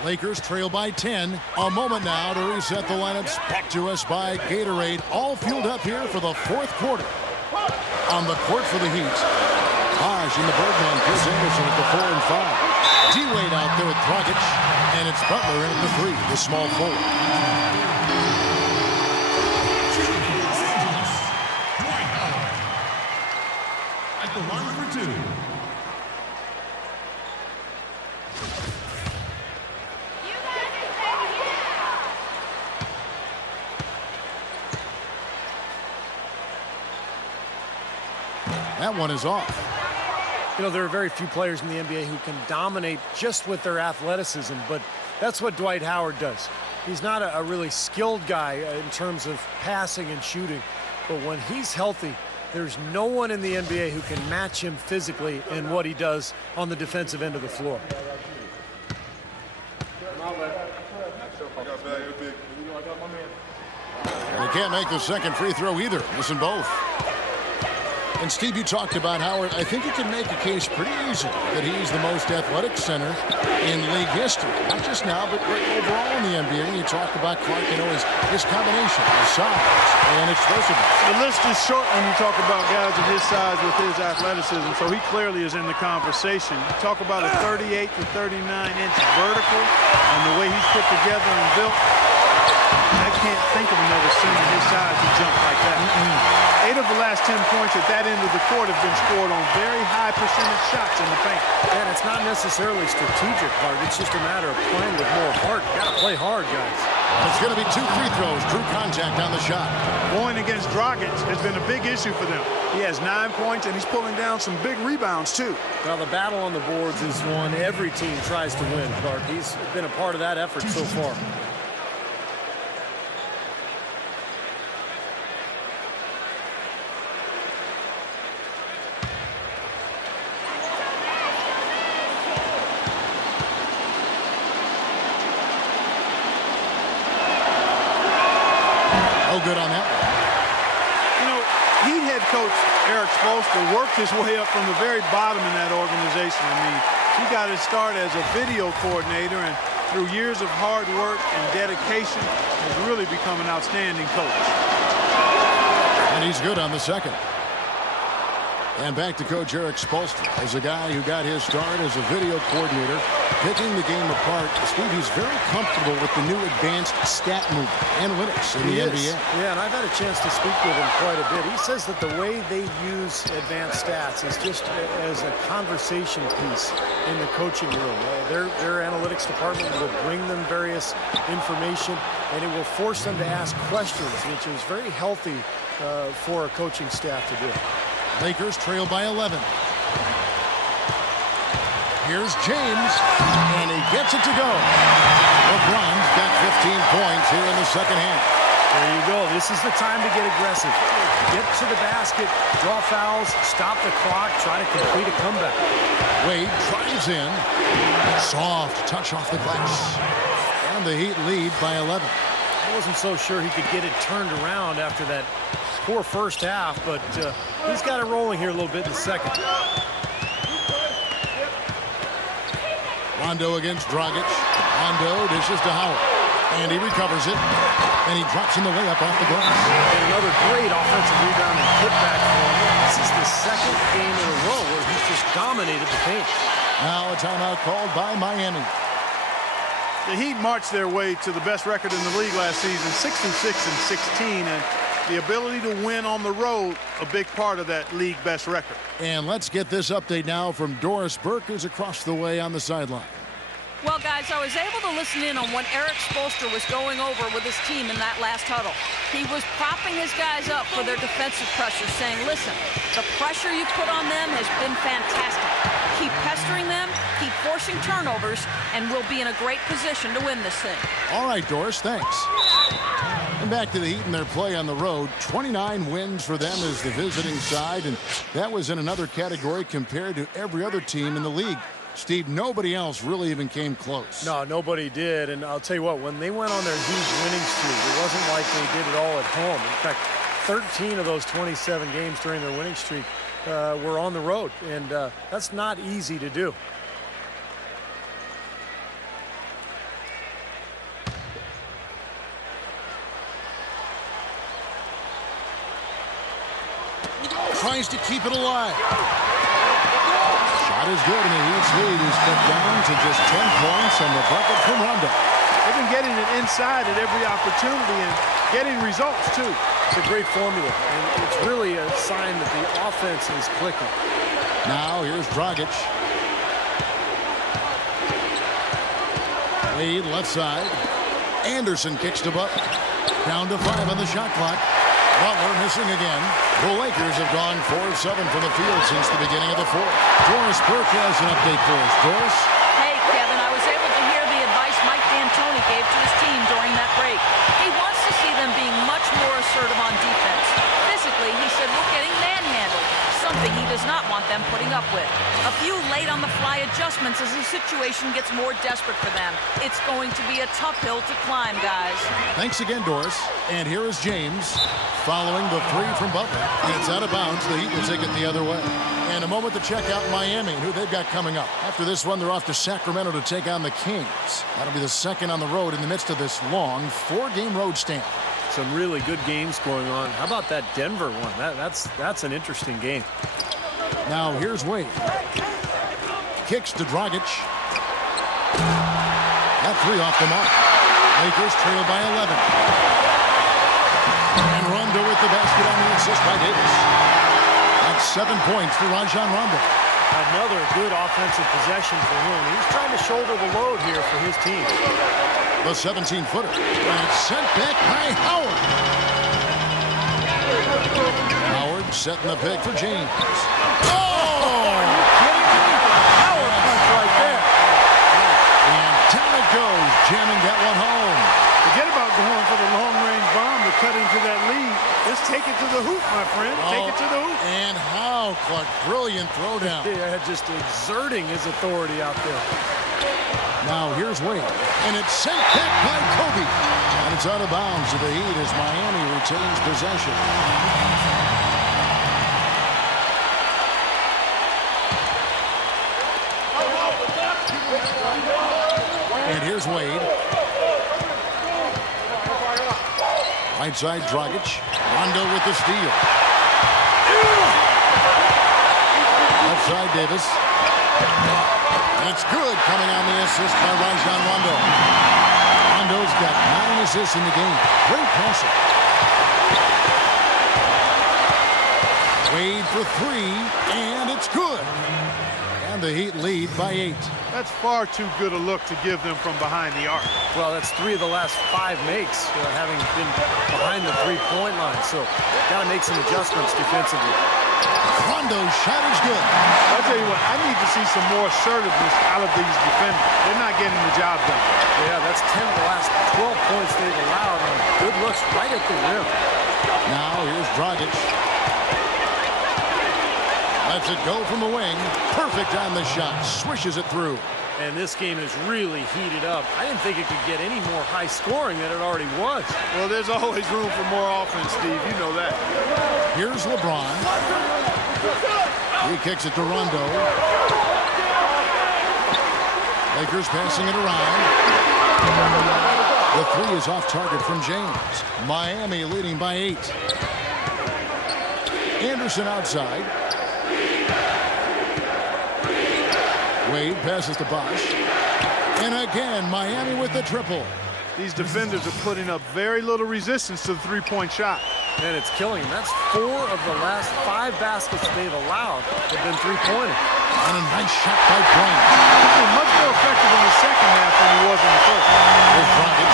Lakers trail by 10. A moment now to reset the lineups. Back to us by Gatorade. All fueled up here for the fourth quarter. On the court for the Heat. Bosch in the Birdman. Chris Anderson at the 4 and 5. D-Wade out there with Dragic. And it's Butler in at the 3, the small forward. At the line for 2. That one is off. You know, there are very few players in the NBA who can dominate just with their athleticism, but that's what Dwight Howard does. He's not a really skilled guy in terms of passing and shooting, but when he's healthy, there's no one in the NBA who can match him physically in what he does on the defensive end of the floor. And he can't make the second free throw either. Listen both. And Steve, you talked about Howard. I think you can make a case pretty easily that he's the most athletic center in league history. Not just now, but overall in the NBA. And you talked about Clark, you know, his combination, his size, and explosiveness. The list is short when you talk about guys of his size with his athleticism, so he clearly is in the conversation. You talk about a 38 to 39-inch vertical and the way he's put together and built. I can't think of another center his size who jump like that. 8 of the last 10 points at that end of the court have been scored on very high percentage shots in the paint. And it's not necessarily strategic, Clark. It's just a matter of playing with more heart. You got to play hard, guys. It's going to be 2 free throws, true contact on the shot. Going against Dragic has been a big issue for them. He has 9 points, and he's pulling down some big rebounds, too. Well, the battle on the boards is one every team tries to win, Clark. He's been a part of that effort so far. Good on that one. You know, Heat head coach Eric Spoelstra worked his way up from the very bottom in that organization. I mean, he got his start as a video coordinator, and through years of hard work and dedication, has really become an outstanding coach. And he's good on the second. And back to Coach Eric Spoelstra as a guy who got his start as a video coordinator, picking the game apart. Steve, he's very comfortable with the new advanced stat movement, analytics in the NBA. Yeah, and I've had a chance to speak with him quite a bit. He says that the way they use advanced stats is just as a conversation piece in the coaching room. Their analytics department will bring them various information, and it will force them to ask questions, which is very healthy for a coaching staff to do. Lakers trail by 11. Here's James, and he gets it to go. LeBron's got 15 points here in the second half. There you go. This is the time to get aggressive. Get to the basket, draw fouls, stop the clock, try to complete a comeback. Wade drives in. Soft touch off the glass. And the Heat lead by 11. I wasn't so sure he could get it turned around after that poor first half, but he's got it rolling here a little bit in the second. Rondo against Dragic. Rondo dishes to Howard. And he recovers it. And he drops in the layup off the glass. And another great offensive rebound and putback for him. This is the second game in a row where he's just dominated the paint. Now a timeout called by Miami. The Heat marched their way to the best record in the league last season, 66-16, and the ability to win on the road, a big part of that league best record. And let's get this update now from Doris Burke, who's across the way on the sideline. Well, guys, I was able to listen in on what Eric Spoelstra was going over with his team in that last huddle. He was propping his guys up for their defensive pressure, saying, listen, the pressure you put on them has been fantastic. Keep pestering them, keep forcing turnovers, and we'll be in a great position to win this thing. All right, Doris, thanks. And back to the Heat and their play on the road. 29 wins for them as the visiting side, and that was in another category compared to every other team in the league. Steve, nobody else really even came close. No, nobody did. And I'll tell you what, when they went on their huge winning streak, it wasn't like they did it all at home. In fact, 13 of those 27 games during their winning streak were on the road. And that's not easy to do. Tries to keep it alive. Shot is good, and the Heat's lead is cut down to just 10 points on the bucket from Rondo. They've been getting it inside at every opportunity and getting results, too. It's a great formula, and it's really a sign that the offense is clicking. Now, here's Dragic. Wade left side. Anderson kicks to Butler. Down to 5 on the shot clock. Butler missing again. The Lakers have gone 4-7 from the field since the beginning of the fourth. Doris Burke has an update for us. Doris? Hey, Kevin, I was able to hear the advice Mike D'Antoni gave to his team during that break. He wants to see them being much more assertive on defense. Physically, he said, we're getting manhandled, something he does not want them putting up with. A few late-on-the-fly adjustments as the situation gets more desperate for them. It's going to be a tough hill to climb, guys. Thanks again, Doris. And here is James following the three from Butler. It's out of bounds. The Heat will take it the other way. And a moment to check out Miami, who they've got coming up. After this one, they're off to Sacramento to take on the Kings. That'll be the second on the road in the midst of this long 4-game road stand. Some really good games going on. How about that Denver one? That's an interesting game. Now here's Wade. Kicks to Dragic. That three off the mark. Lakers trail by 11. And Rondo with the basket on the assist by Davis. That's 7 points for Rajon Rondo. Another good offensive possession for him. He's trying to shoulder the load here for his team. The 17-footer. And it's sent back by Howard. Howard setting the pick for James. Oh! Are you kidding me? Power punch right there. And down it goes, jamming that one home. Forget about going for the long-range bomb to cut into that lead. Just take it to the hoop, my friend. Take it to the hoop. And how, Clark, brilliant throwdown. Yeah, just exerting his authority out there. Now here's Wade, and it's sent back by Kobe. And it's out of bounds to the Heat as Miami retains possession. And here's Wade. Right side, Dragic. Rondo with the steal. Left side, Davis. And it's good, coming on the assist by Rajon Rondo. Rondo's got 9 assists in the game. Great passing. Wade for 3, and it's good. And the Heat lead by 8. That's far too good a look to give them from behind the arc. Well, that's 3 of the last 5 makes, having been behind the three-point line. So, got to make some adjustments defensively. Rondo's shot is good. I'll tell you what, I need to see some more assertiveness out of these defenders. They're not getting the job done. Yeah, that's 10 of the last 12 points they've allowed. And good looks right at the rim. Now here's Dragic. Lets it go from the wing. Perfect on the shot. Swishes it through. And this game has really heated up. I didn't think it could get any more high scoring than it already was. Well, there's always room for more offense, Steve. You know that. Here's LeBron. He kicks it to Rondo. Lakers passing it around. The three is off target from James. Miami leading by 8. Anderson outside. Wade passes to Bosch. And again, Miami with the triple. These defenders are putting up very little resistance to the three-point shot. And it's killing them. That's 4 of the last 5 baskets they've allowed have been three-pointers. And a nice shot by Bryant. He's been much more effective in the second half than he was in the first. Here's Dragic.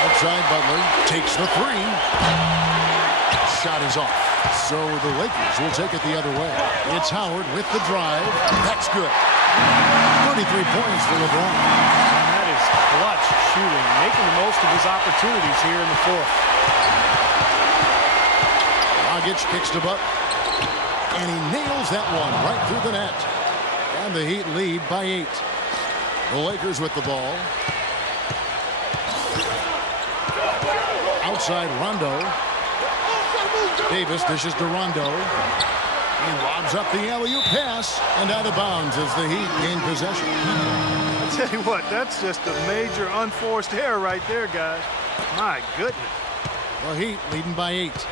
Outside Butler takes the 3. Shot is off. So the Lakers will take it the other way. It's Howard with the drive. That's good. 33 points for LeBron. And that is clutch shooting, making the most of his opportunities here in the fourth. Dragic kicks to Butler. And he nails that one right through the net. And the Heat lead by 8. The Lakers with the ball. Outside Rondo. Davis dishes to Rondo. He lobs up the alley-oop pass and out of bounds as the Heat gain possession. I tell you what, that's just a major unforced error right there, guys. My goodness. The Heat leading by 8.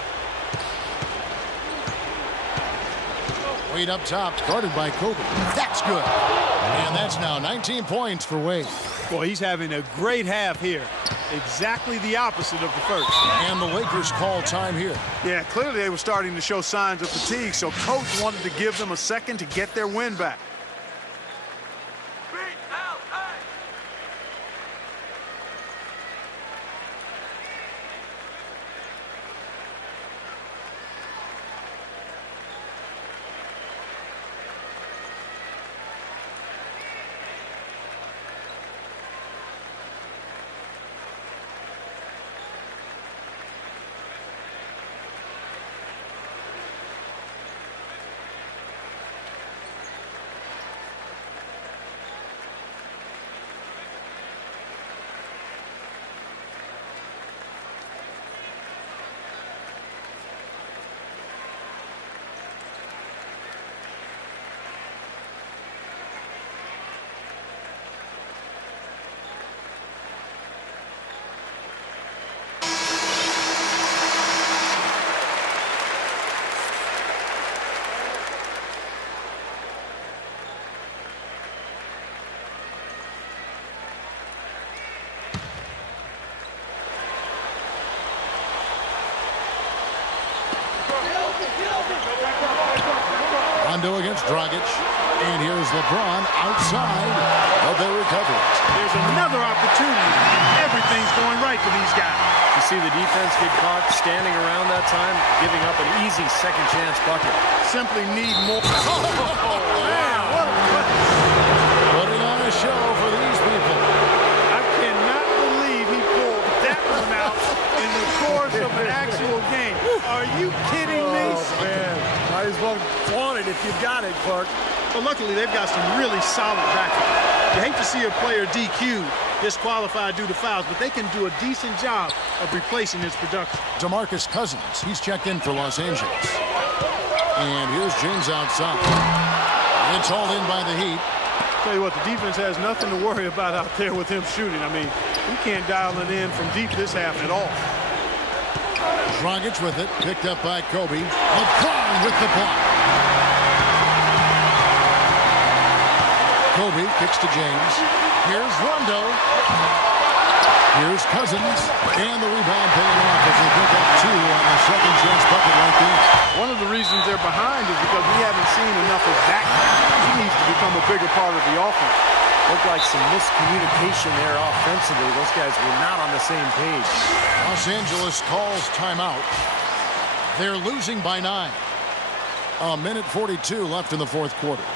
Wade up top, guarded by Kobe. That's good. And that's now 19 points for Wade. Boy, he's having a great half here. Exactly the opposite of the first. And the Lakers call time here. Yeah, clearly they were starting to show signs of fatigue, so coach wanted to give them a second to get their win back. Rondo against Dragic. And here's LeBron outside, but they recover it. There's another opportunity. Everything's going right for these guys. You see the defense get caught standing around that time, giving up an easy second chance bucket. Simply need more. Oh, man, what a play. Putting on a show for these people. I cannot believe he pulled that one out in the course of an actual game. Are you kidding me? Oh, man. Might as well flaunt it if you've got it, Clark. Well, luckily, they've got some really solid backup. You hate to see a player DQ, disqualified due to fouls, but they can do a decent job of replacing his production. DeMarcus Cousins, he's checked in for Los Angeles. And here's James outside. It's hauled in by the Heat. Tell you what, the defense has nothing to worry about out there with him shooting. I mean, he can't dial it in from deep this half at all. Dragic with it, picked up by Kobe. LeBron with the block. Kobe kicks to James. Here's Rondo. Here's Cousins. And the rebound paying off as they pick up 2 on the second chance bucket right there. One of the reasons they're behind is because we haven't seen enough of that. He needs to become a bigger part of the offense. Looked like some miscommunication there offensively. Those guys were not on the same page. Los Angeles calls timeout. They're losing by 9. A minute 42 left in the fourth quarter.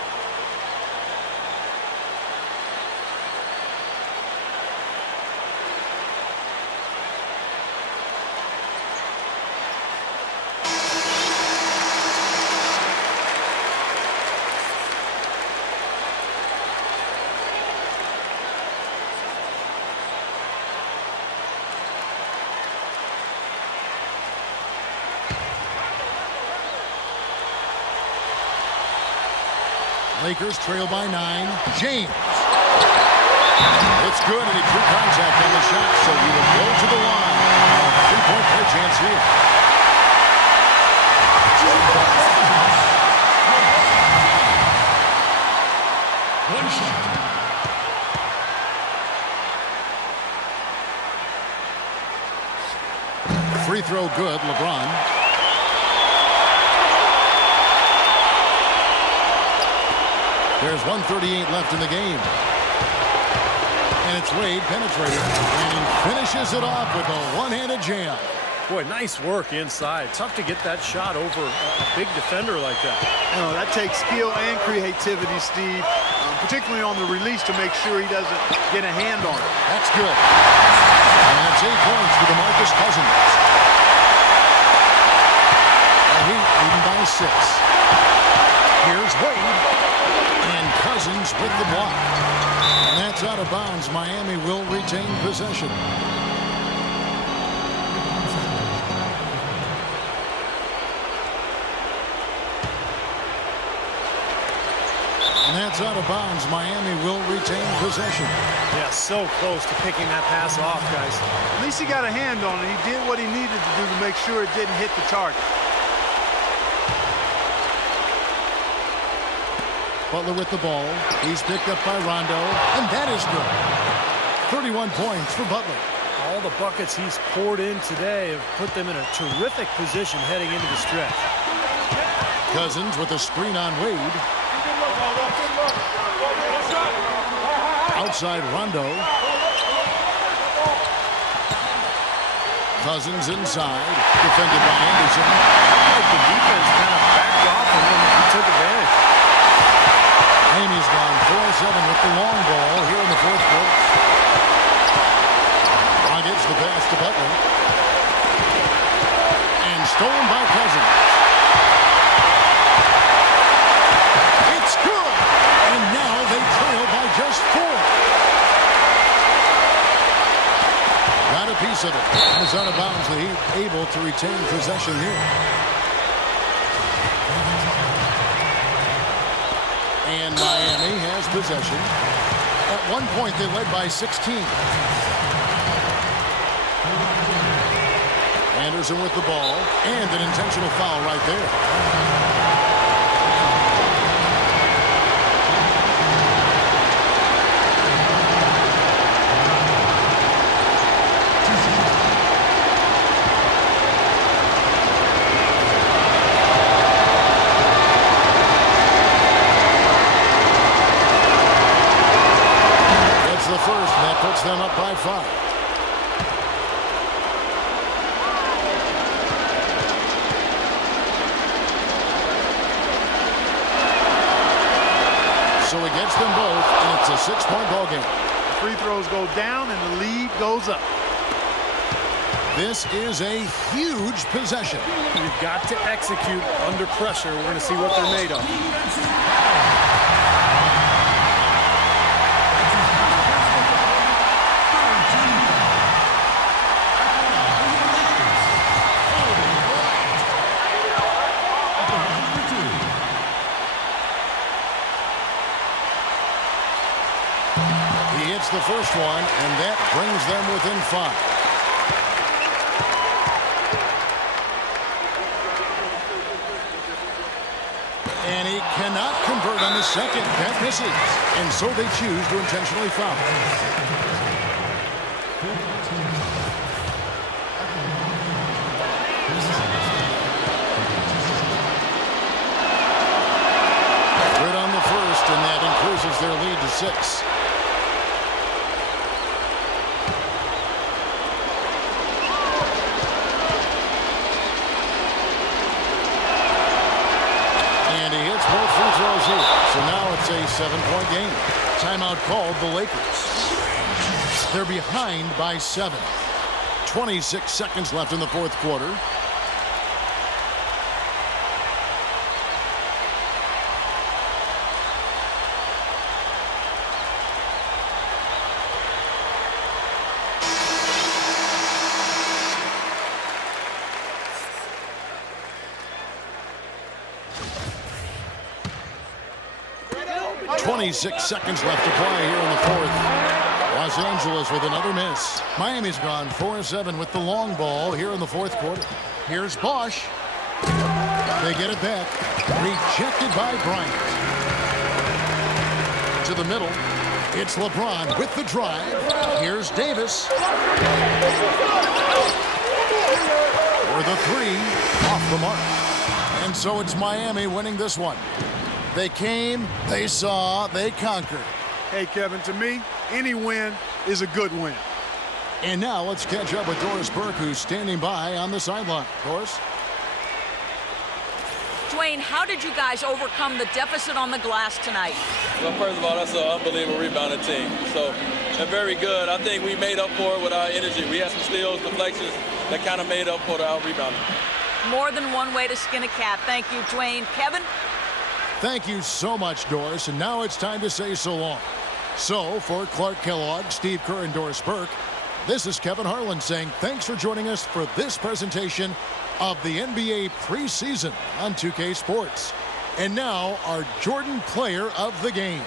Lakers trail by 9. James. It's good, and he drew contact on the shot, so he will go to the line. A 3-point play chance here. One shot. Free throw good, LeBron. There's 1:38 left in the game. And it's Wade penetrating. And he finishes it off with a one-handed jam. Boy, nice work inside. Tough to get that shot over a big defender like that. You know, that takes skill and creativity, Steve, particularly on the release to make sure he doesn't get a hand on it. That's good. And that's 8 points for DeMarcus Cousins. The Heat leading by 6. Here's Wade. And Cousins with the block. And that's out of bounds. Miami will retain possession. And that's out of bounds. Miami will retain possession. Yeah, so close to picking that pass off, guys. At least he got a hand on it. He did what he needed to do to make sure it didn't hit the target. Butler with the ball. He's picked up by Rondo, and that is good. 31 points for Butler. All the buckets he's poured in today have put them in a terrific position heading into the stretch. Cousins with a screen on Wade. Outside Rondo. Cousins inside. Defended by Anderson. The defense kind of backed off and then he took advantage. Amy's gone 4-7 with the long ball here in the fourth quarter. Gets the pass to Butler. And stolen by Cousins. It's good! And now they trail by just 4. Got a piece of it. It's out of bounds. The Heat able to retain possession here. And Miami has possession. At one point, they led by 16. Anderson with the ball, and an intentional foul right there. That's the first, and that puts them up by 5. So he gets them both, and it's a 6-point ball game. Free throws go down, and the lead goes up. This is a huge possession. You've got to execute under pressure. We're going to see what they're made of. The first one, and that brings them within 5. And he cannot convert on the second. That misses. And so they choose to intentionally foul. Good on the first, and that increases their lead to 6. So now it's a 7-point game. Timeout called the Lakers. They're behind by 7. 26 seconds left in the fourth quarter. 26 seconds left to play here in the fourth. Los Angeles with another miss. Miami's gone 4-7 with the long ball here in the fourth quarter. Here's Bosch. They get it back. Rejected by Bryant. To the middle. It's LeBron with the drive. Here's Davis. For the three. Off the mark. And so it's Miami winning this one. They came, they saw, they conquered. Hey, Kevin, to me, any win is a good win. And now let's catch up with Doris Burke, who's standing by on the sideline. Doris? Dwayne, how did you guys overcome the deficit on the glass tonight? Well, first of all, that's an unbelievable rebounding team. So they're very good. I think we made up for it with our energy. We had some steals, deflections that kind of made up for our rebounding. More than one way to skin a cat. Thank you, Dwayne. Kevin? Thank you so much, Doris. And now it's time to say so long. So, for Clark Kellogg, Steve Kerr, and Doris Burke, this is Kevin Harlan saying thanks for joining us for this presentation of the NBA preseason on 2K Sports. And now, our Jordan Player of the Game.